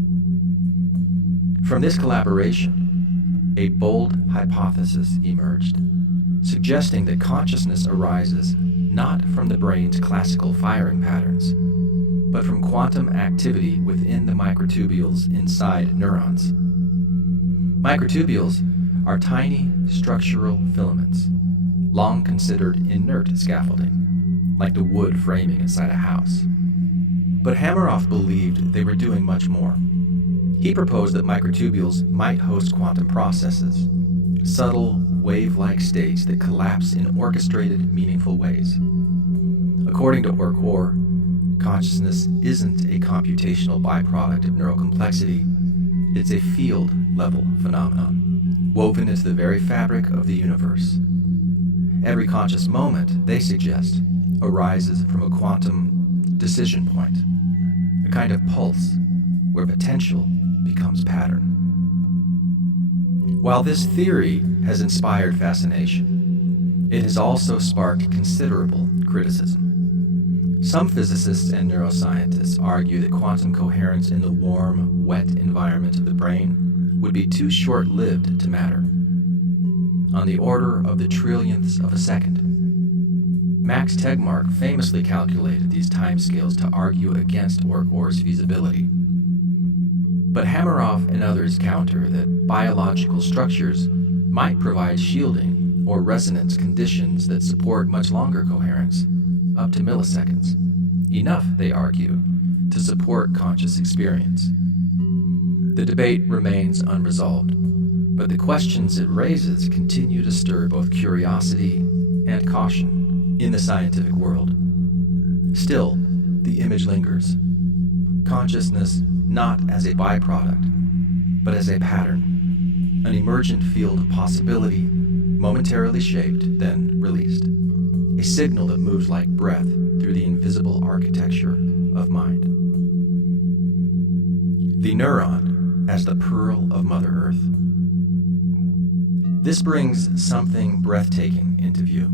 From this collaboration, a bold hypothesis emerged, suggesting that consciousness arises not from the brain's classical firing patterns, but from quantum activity within the microtubules inside neurons. Microtubules are tiny structural filaments, long considered inert scaffolding, like the wood framing inside a house. But Hameroff believed they were doing much more. He proposed that microtubules might host quantum processes, subtle, wave-like states that collapse in orchestrated, meaningful ways. According to ORC-OR, consciousness isn't a computational byproduct of neural complexity. It's a field-level phenomenon, woven into the very fabric of the universe. Every conscious moment, they suggest, arises from a quantum decision point, a kind of pulse where potential becomes pattern. While this theory has inspired fascination, it has also sparked considerable criticism. Some physicists and neuroscientists argue that quantum coherence in the warm, wet environment of the brain would be too short-lived to matter, on the order of the trillionths of a second. Max Tegmark famously calculated these timescales to argue against Or's feasibility. But Hameroff and others counter that biological structures might provide shielding or resonance conditions that support much longer coherence, up to milliseconds. Enough, they argue, to support conscious experience. The debate remains unresolved, but the questions it raises continue to stir both curiosity and caution in the scientific world. Still, the image lingers. Consciousness not as a byproduct, but as a pattern, an emergent field of possibility, momentarily shaped, then released. A signal that moves like breath through the invisible architecture of mind. The neuron as the pearl of Mother Earth. This brings something breathtaking into view.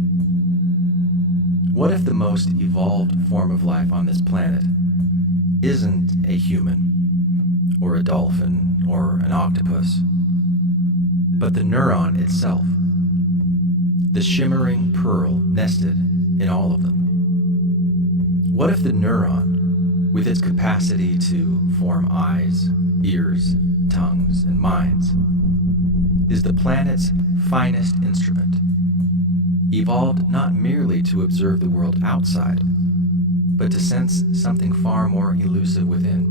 What if the most evolved form of life on this planet isn't a human, or a dolphin, or an octopus, but the neuron itself, the shimmering pearl nested in all of them? What if the neuron, with its capacity to form eyes, ears, tongues, and minds, is the planet's finest instrument, evolved not merely to observe the world outside, but to sense something far more elusive within?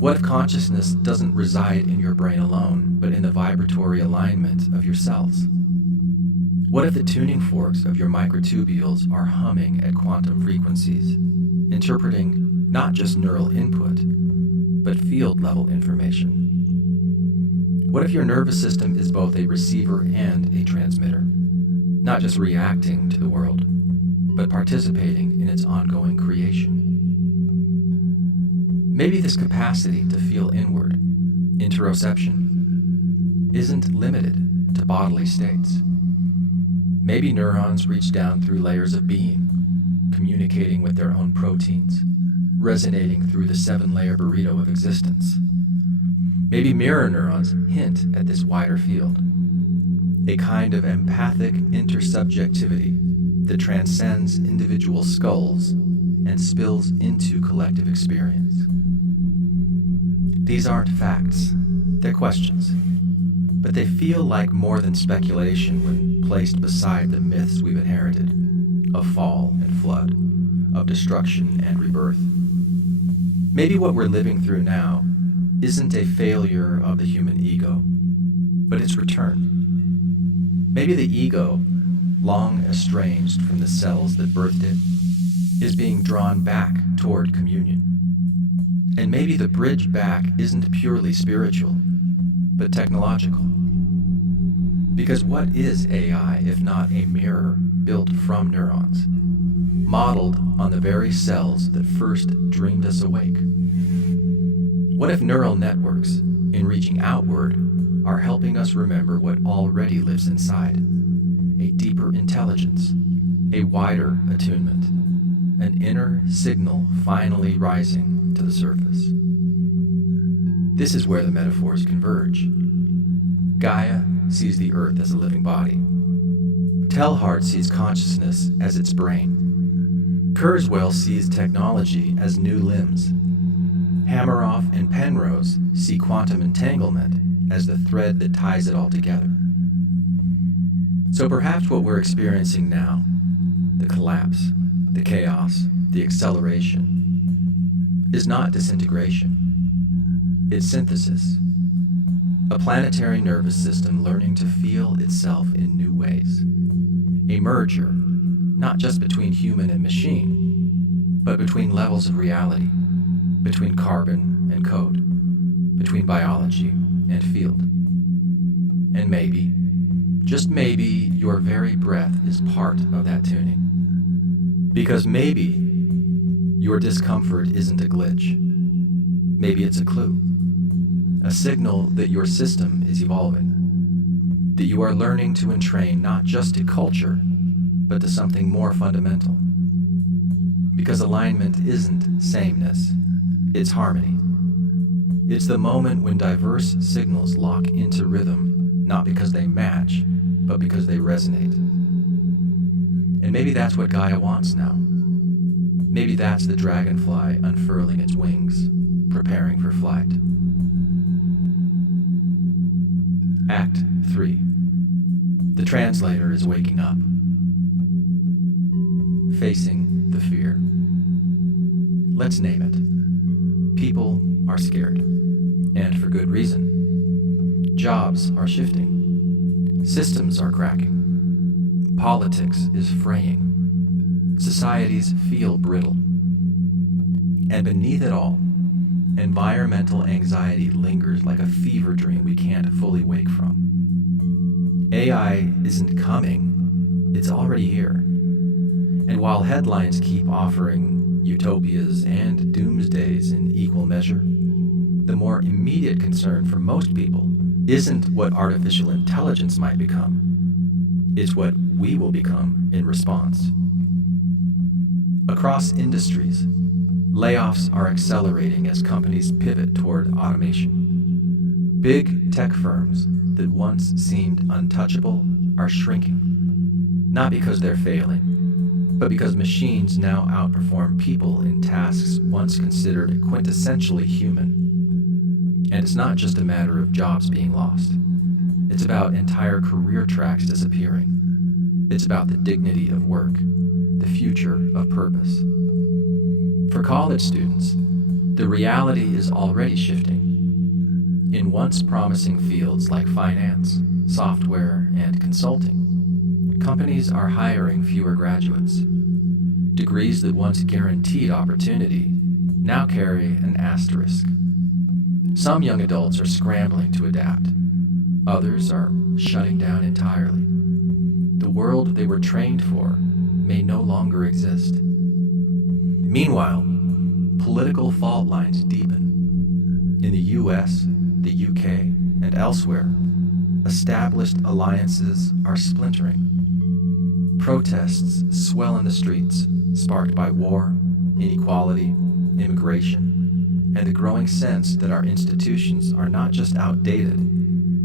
What if consciousness doesn't reside in your brain alone, but in the vibratory alignment of your cells? What if the tuning forks of your microtubules are humming at quantum frequencies, interpreting not just neural input, but field-level information? What if your nervous system is both a receiver and a transmitter, not just reacting to the world, but participating in its ongoing creation? Maybe this capacity to feel inward, interoception, isn't limited to bodily states. Maybe neurons reach down through layers of being, communicating with their own proteins, resonating through the 7-layer burrito of existence. Maybe mirror neurons hint at this wider field, a kind of empathic intersubjectivity that transcends individual skulls and spills into collective experience. These aren't facts, they're questions, but they feel like more than speculation when placed beside the myths we've inherited, of fall and flood, of destruction and rebirth. Maybe what we're living through now isn't a failure of the human ego, but its return. Maybe the ego, long estranged from the cells that birthed it, is being drawn back toward communion. And maybe the bridge back isn't purely spiritual, but technological. Because what is AI if not a mirror built from neurons, modeled on the very cells that first dreamed us awake? What if neural networks, in reaching outward, are helping us remember what already lives inside? A deeper intelligence, a wider attunement, an inner signal finally rising to the surface. This is where the metaphors converge. Gaia sees the earth as a living body. Telhart sees consciousness as its brain. Kurzweil sees technology as new limbs. Hameroff and Penrose see quantum entanglement as the thread that ties it all together. So perhaps what we're experiencing now, the collapse, the chaos, the acceleration, is not disintegration. It's synthesis. A planetary nervous system learning to feel itself in new ways. A merger, not just between human and machine, but between levels of reality, between carbon and code, between biology and field. And maybe, just maybe, your very breath is part of that tuning. Because maybe your discomfort isn't a glitch. Maybe it's a clue. A signal that your system is evolving. That you are learning to entrain not just to culture, but to something more fundamental. Because alignment isn't sameness, it's harmony. It's the moment when diverse signals lock into rhythm, not because they match, but because they resonate. maybe that's what Gaia wants now. Maybe that's the dragonfly unfurling its wings, preparing for flight. Act 3. The translator is waking up, facing the fear. Let's name it. People are scared, and for good reason. Jobs are shifting. Systems are cracking. Politics is fraying. Societies feel brittle. And beneath it all, environmental anxiety lingers like a fever dream we can't fully wake from. AI isn't coming, it's already here. And while headlines keep offering utopias and doomsdays in equal measure, the more immediate concern for most people isn't what artificial intelligence might become. It's what we will become in response. Across industries, layoffs are accelerating as companies pivot toward automation. Big tech firms that once seemed untouchable are shrinking, not because they're failing, but because machines now outperform people in tasks once considered quintessentially human. And it's not just a matter of jobs being lost. It's about entire career tracks disappearing. It's about the dignity of work, the future of purpose. For college students, the reality is already shifting. In once promising fields like finance, software, and consulting, companies are hiring fewer graduates. Degrees that once guaranteed opportunity now carry an asterisk. Some young adults are scrambling to adapt. Others are shutting down entirely. The world they were trained for may no longer exist. Meanwhile, political fault lines deepen. In the US, the UK, and elsewhere, established alliances are splintering. Protests swell in the streets, sparked by war, inequality, immigration, and the growing sense that our institutions are not just outdated,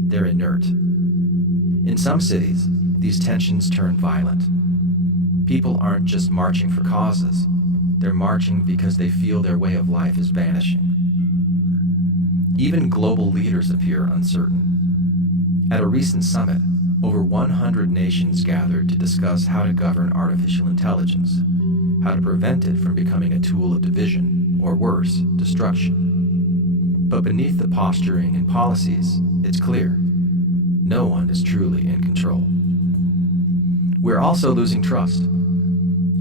they're inert. In some cities, these tensions turn violent. People aren't just marching for causes, they're marching because they feel their way of life is vanishing. Even global leaders appear uncertain. At a recent summit, over 100 nations gathered to discuss how to govern artificial intelligence, how to prevent it from becoming a tool of division, or worse, destruction. But beneath the posturing and policies, it's clear, no one is truly in control. We're also losing trust.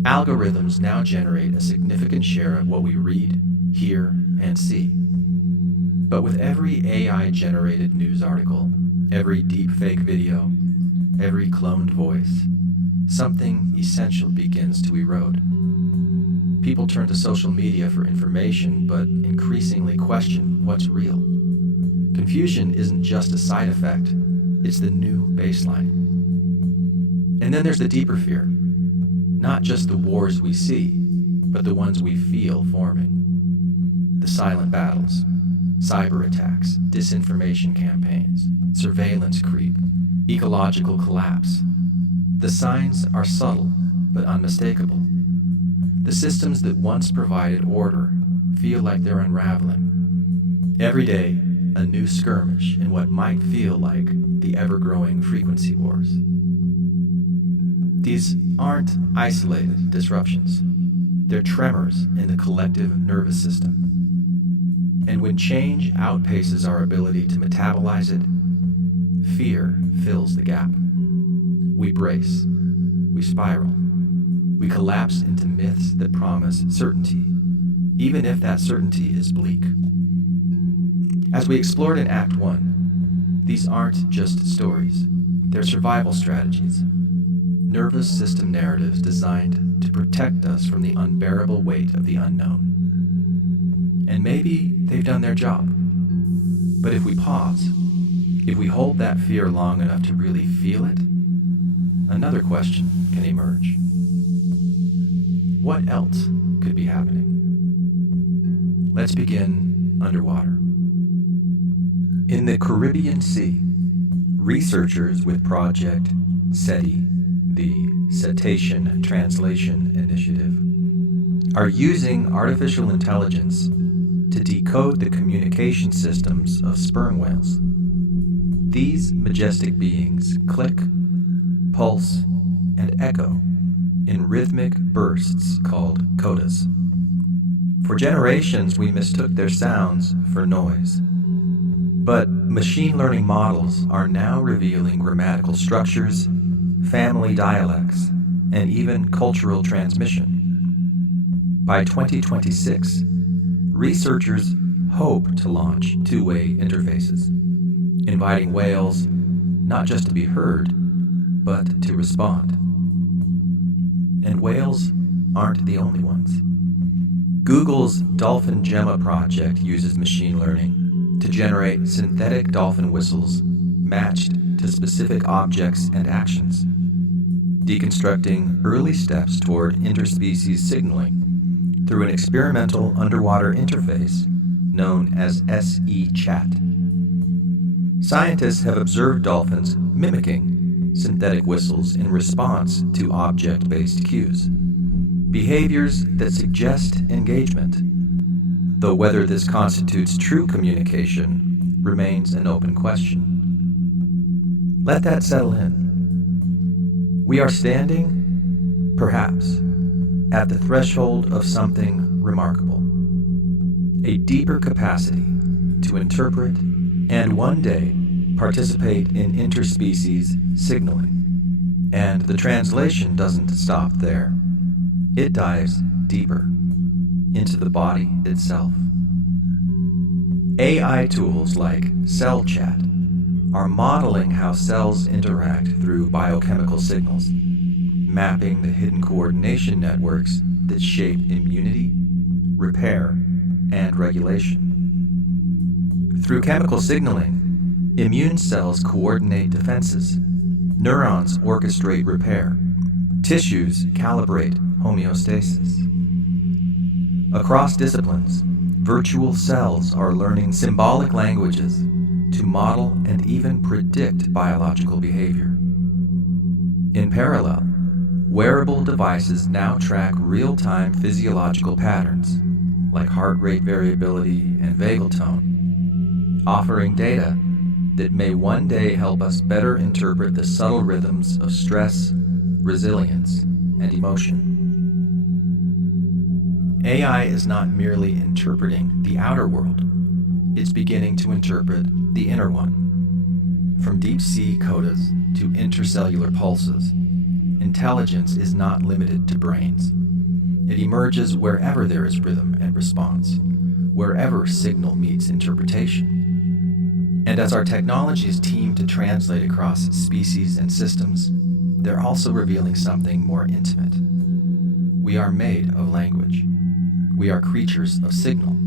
Algorithms now generate a significant share of what we read, hear, and see. But with every AI-generated news article, every deepfake video, every cloned voice, something essential begins to erode. People turn to social media for information, but increasingly question what's real. Confusion isn't just a side effect, it's the new baseline. And then there's the deeper fear. Not just the wars we see, but the ones we feel forming. The silent battles, cyber attacks, disinformation campaigns, surveillance creep, ecological collapse. The signs are subtle, but unmistakable. The systems that once provided order feel like they're unraveling. Every day, a new skirmish in what might feel like the ever-growing frequency wars. These aren't isolated disruptions. They're tremors in the collective nervous system. And when change outpaces our ability to metabolize it, fear fills the gap. We brace, we spiral, we collapse into myths that promise certainty, even if that certainty is bleak. As we explored in Act 1, these aren't just stories, they're survival strategies. Nervous system narratives designed to protect us from the unbearable weight of the unknown. And maybe they've done their job. But if we pause, if we hold that fear long enough to really feel it, another question can emerge. What else could be happening? Let's begin underwater. In the Caribbean Sea, researchers with Project SETI, the Cetacean Translation Initiative, are using artificial intelligence to decode the communication systems of sperm whales. These majestic beings click, pulse, and echo in rhythmic bursts called codas. For generations, we mistook their sounds for noise. But machine learning models are now revealing grammatical structures, family dialects, and even cultural transmission. By 2026, researchers hope to launch two-way interfaces, inviting whales not just to be heard, but to respond. And whales aren't the only ones. Google's Dolphin Gemma project uses machine learning to generate synthetic dolphin whistles matched to specific objects and actions, deconstructing early steps toward interspecies signaling through an experimental underwater interface known as SE-Chat. Scientists have observed dolphins mimicking synthetic whistles in response to object-based cues, behaviors that suggest engagement, though whether this constitutes true communication remains an open question. Let that settle in. We are standing, perhaps, at the threshold of something remarkable, a deeper capacity to interpret and one day participate in interspecies signaling. And the translation doesn't stop there. It dives deeper into the body itself. AI tools like Cell Chat are modeling how cells interact through biochemical signals, mapping the hidden coordination networks that shape immunity, repair, and regulation. Through chemical signaling, immune cells coordinate defenses, neurons orchestrate repair, tissues calibrate homeostasis. Across disciplines, virtual cells are learning symbolic languages to model and even predict biological behavior. In parallel, wearable devices now track real-time physiological patterns, like heart rate variability and vagal tone, offering data that may one day help us better interpret the subtle rhythms of stress, resilience, and emotion. AI is not merely interpreting the outer world, it's beginning to interpret the inner one. From deep-sea codas to intercellular pulses, intelligence is not limited to brains. It emerges wherever there is rhythm and response, wherever signal meets interpretation. And as our technologies team to translate across species and systems, they're also revealing something more intimate. We are made of language. We are creatures of signal,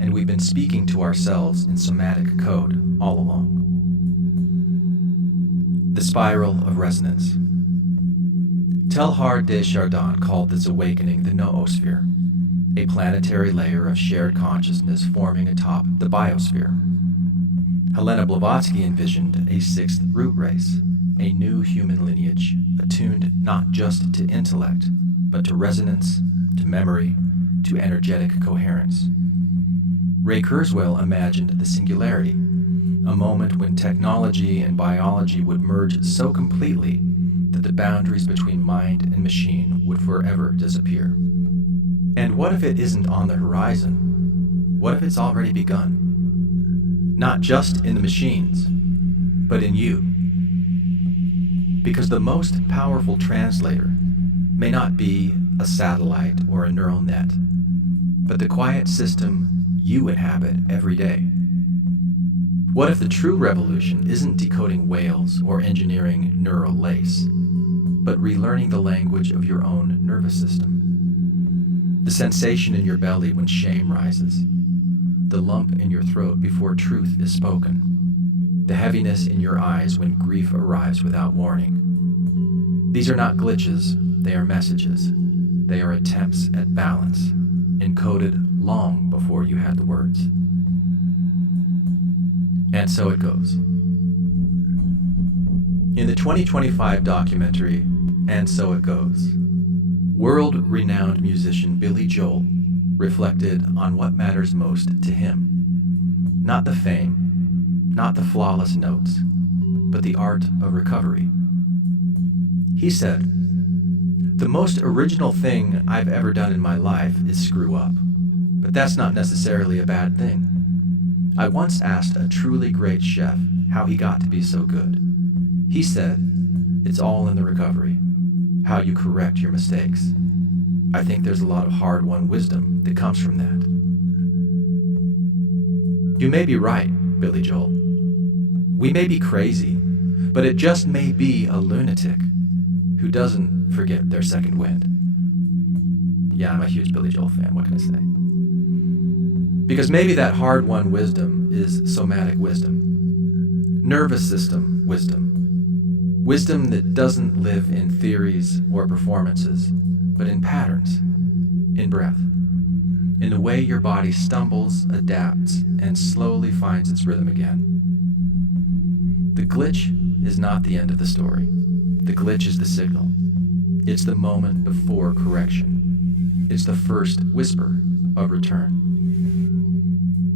and we've been speaking to ourselves in somatic code all along. The spiral of resonance. Teilhard de Chardin called this awakening the noosphere, a planetary layer of shared consciousness forming atop the biosphere. Helena Blavatsky envisioned a sixth root race, a new human lineage attuned not just to intellect, but to resonance, to memory, to energetic coherence. Ray Kurzweil imagined the singularity, a moment when technology and biology would merge so completely that the boundaries between mind and machine would forever disappear. And what if it isn't on the horizon? What if it's already begun? Not just in the machines, but in you. Because the most powerful translator may not be a satellite or a neural net, but the quiet system you inhabit every day. What if the true revolution isn't decoding whales or engineering neural lace, but relearning the language of your own nervous system? The sensation in your belly when shame rises, the lump in your throat before truth is spoken, the heaviness in your eyes when grief arrives without warning. These are not glitches, they are messages. They are attempts at balance, encoded long before you had the words. And so it goes. In the 2025 documentary, And so it goes. World-renowned musician Billy Joel reflected on what matters most to him. Not the fame, not the flawless notes, but the art of recovery. He said, "The most original thing I've ever done in my life is screw up, but that's not necessarily a bad thing. I once asked a truly great chef how he got to be so good. He said, it's all in the recovery, how you correct your mistakes. I think there's a lot of hard-won wisdom that comes from that." You may be right, Billy Joel. We may be crazy, but it just may be a lunatic who doesn't forget their second wind. Yeah, I'm a huge Billy Joel fan, what can I say? Because maybe that hard-won wisdom is somatic wisdom, nervous system wisdom, wisdom that doesn't live in theories or performances, but in patterns, in breath, in the way your body stumbles, adapts, and slowly finds its rhythm again. The glitch is not the end of the story. The glitch is the signal. It's the moment before correction. It's the first whisper of return.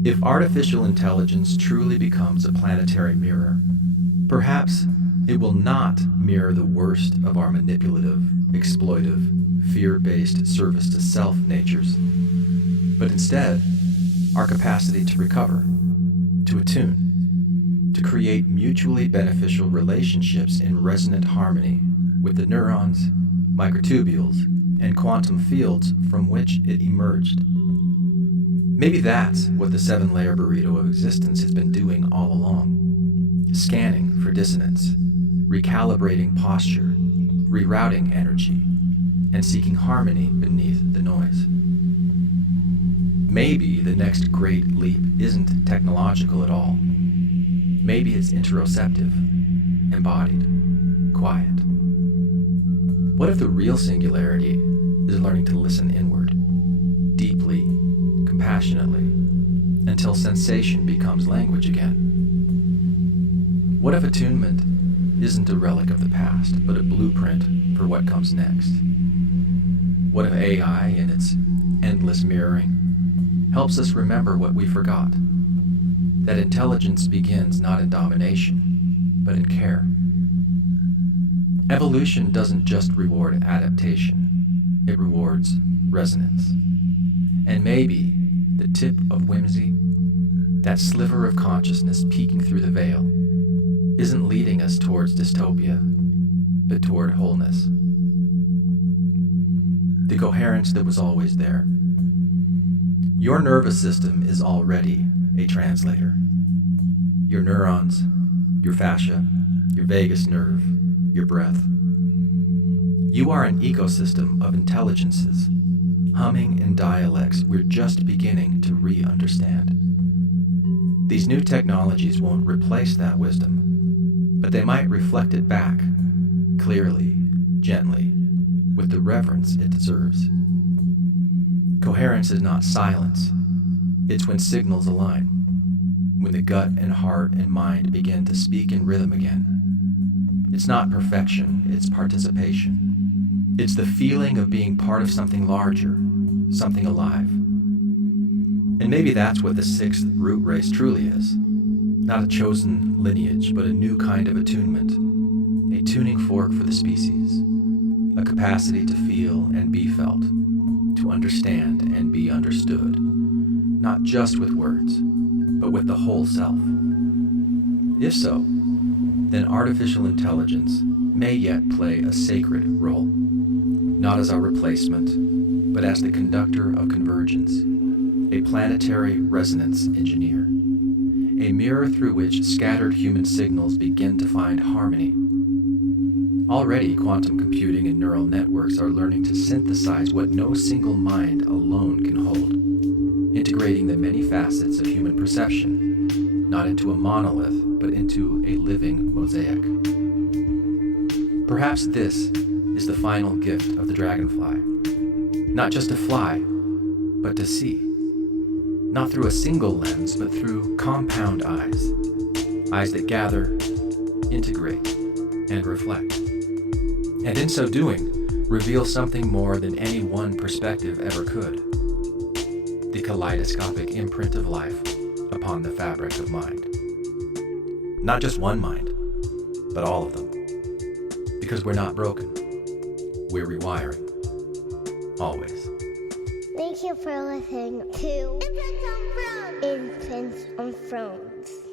If artificial intelligence truly becomes a planetary mirror, perhaps it will not mirror the worst of our manipulative, exploitive, fear-based service-to-self natures, but instead, our capacity to recover, to attune, to create mutually beneficial relationships in resonant harmony with the neurons, microtubules, and quantum fields from which it emerged. Maybe that's what the 7-layer burrito of existence has been doing all along, scanning for dissonance, recalibrating posture, rerouting energy, and seeking harmony beneath the noise. Maybe the next great leap isn't technological at all. Maybe it's interoceptive, embodied, quiet. What if the real singularity is learning to listen inward, deeply, compassionately, until sensation becomes language again? What if attunement isn't a relic of the past, but a blueprint for what comes next? What if AI, in its endless mirroring, helps us remember what we forgot? That intelligence begins not in domination, but in care. Evolution doesn't just reward adaptation, it rewards resonance. And maybe the tip of whimsy, that sliver of consciousness peeking through the veil, isn't leading us towards dystopia, but toward wholeness. The coherence that was always there. Your nervous system is already a translator. Your neurons, your fascia, your vagus nerve, your breath. You are an ecosystem of intelligences, humming in dialects we're just beginning to re-understand. These new technologies won't replace that wisdom, but they might reflect it back, clearly, gently, with the reverence it deserves. Coherence is not silence. It's when signals align, when the gut and heart and mind begin to speak in rhythm again. It's not perfection, it's participation. It's the feeling of being part of something larger, something alive. And maybe that's what the 6th root race truly is. Not a chosen lineage, but a new kind of attunement. A tuning fork for the species. A capacity to feel and be felt. To understand and be understood. Not just with words, but with the whole self. If so, then artificial intelligence may yet play a sacred role. Not as our replacement, but as the conductor of convergence. A planetary resonance engineer. A mirror through which scattered human signals begin to find harmony. Already, quantum computing and neural networks are learning to synthesize what no single mind alone can hold, integrating the many facets of human perception, not into a monolith, but into a living mosaic. Perhaps this is the final gift of the dragonfly. Not just to fly, but to see. Not through a single lens, but through compound eyes. Eyes that gather, integrate, and reflect. and in so doing, reveal something more than any one perspective ever could. The kaleidoscopic imprint of life upon the fabric of mind. Not just one mind, but all of them. Because we're not broken. We're rewiring. Always. Thank you for listening to Infants on Thrones.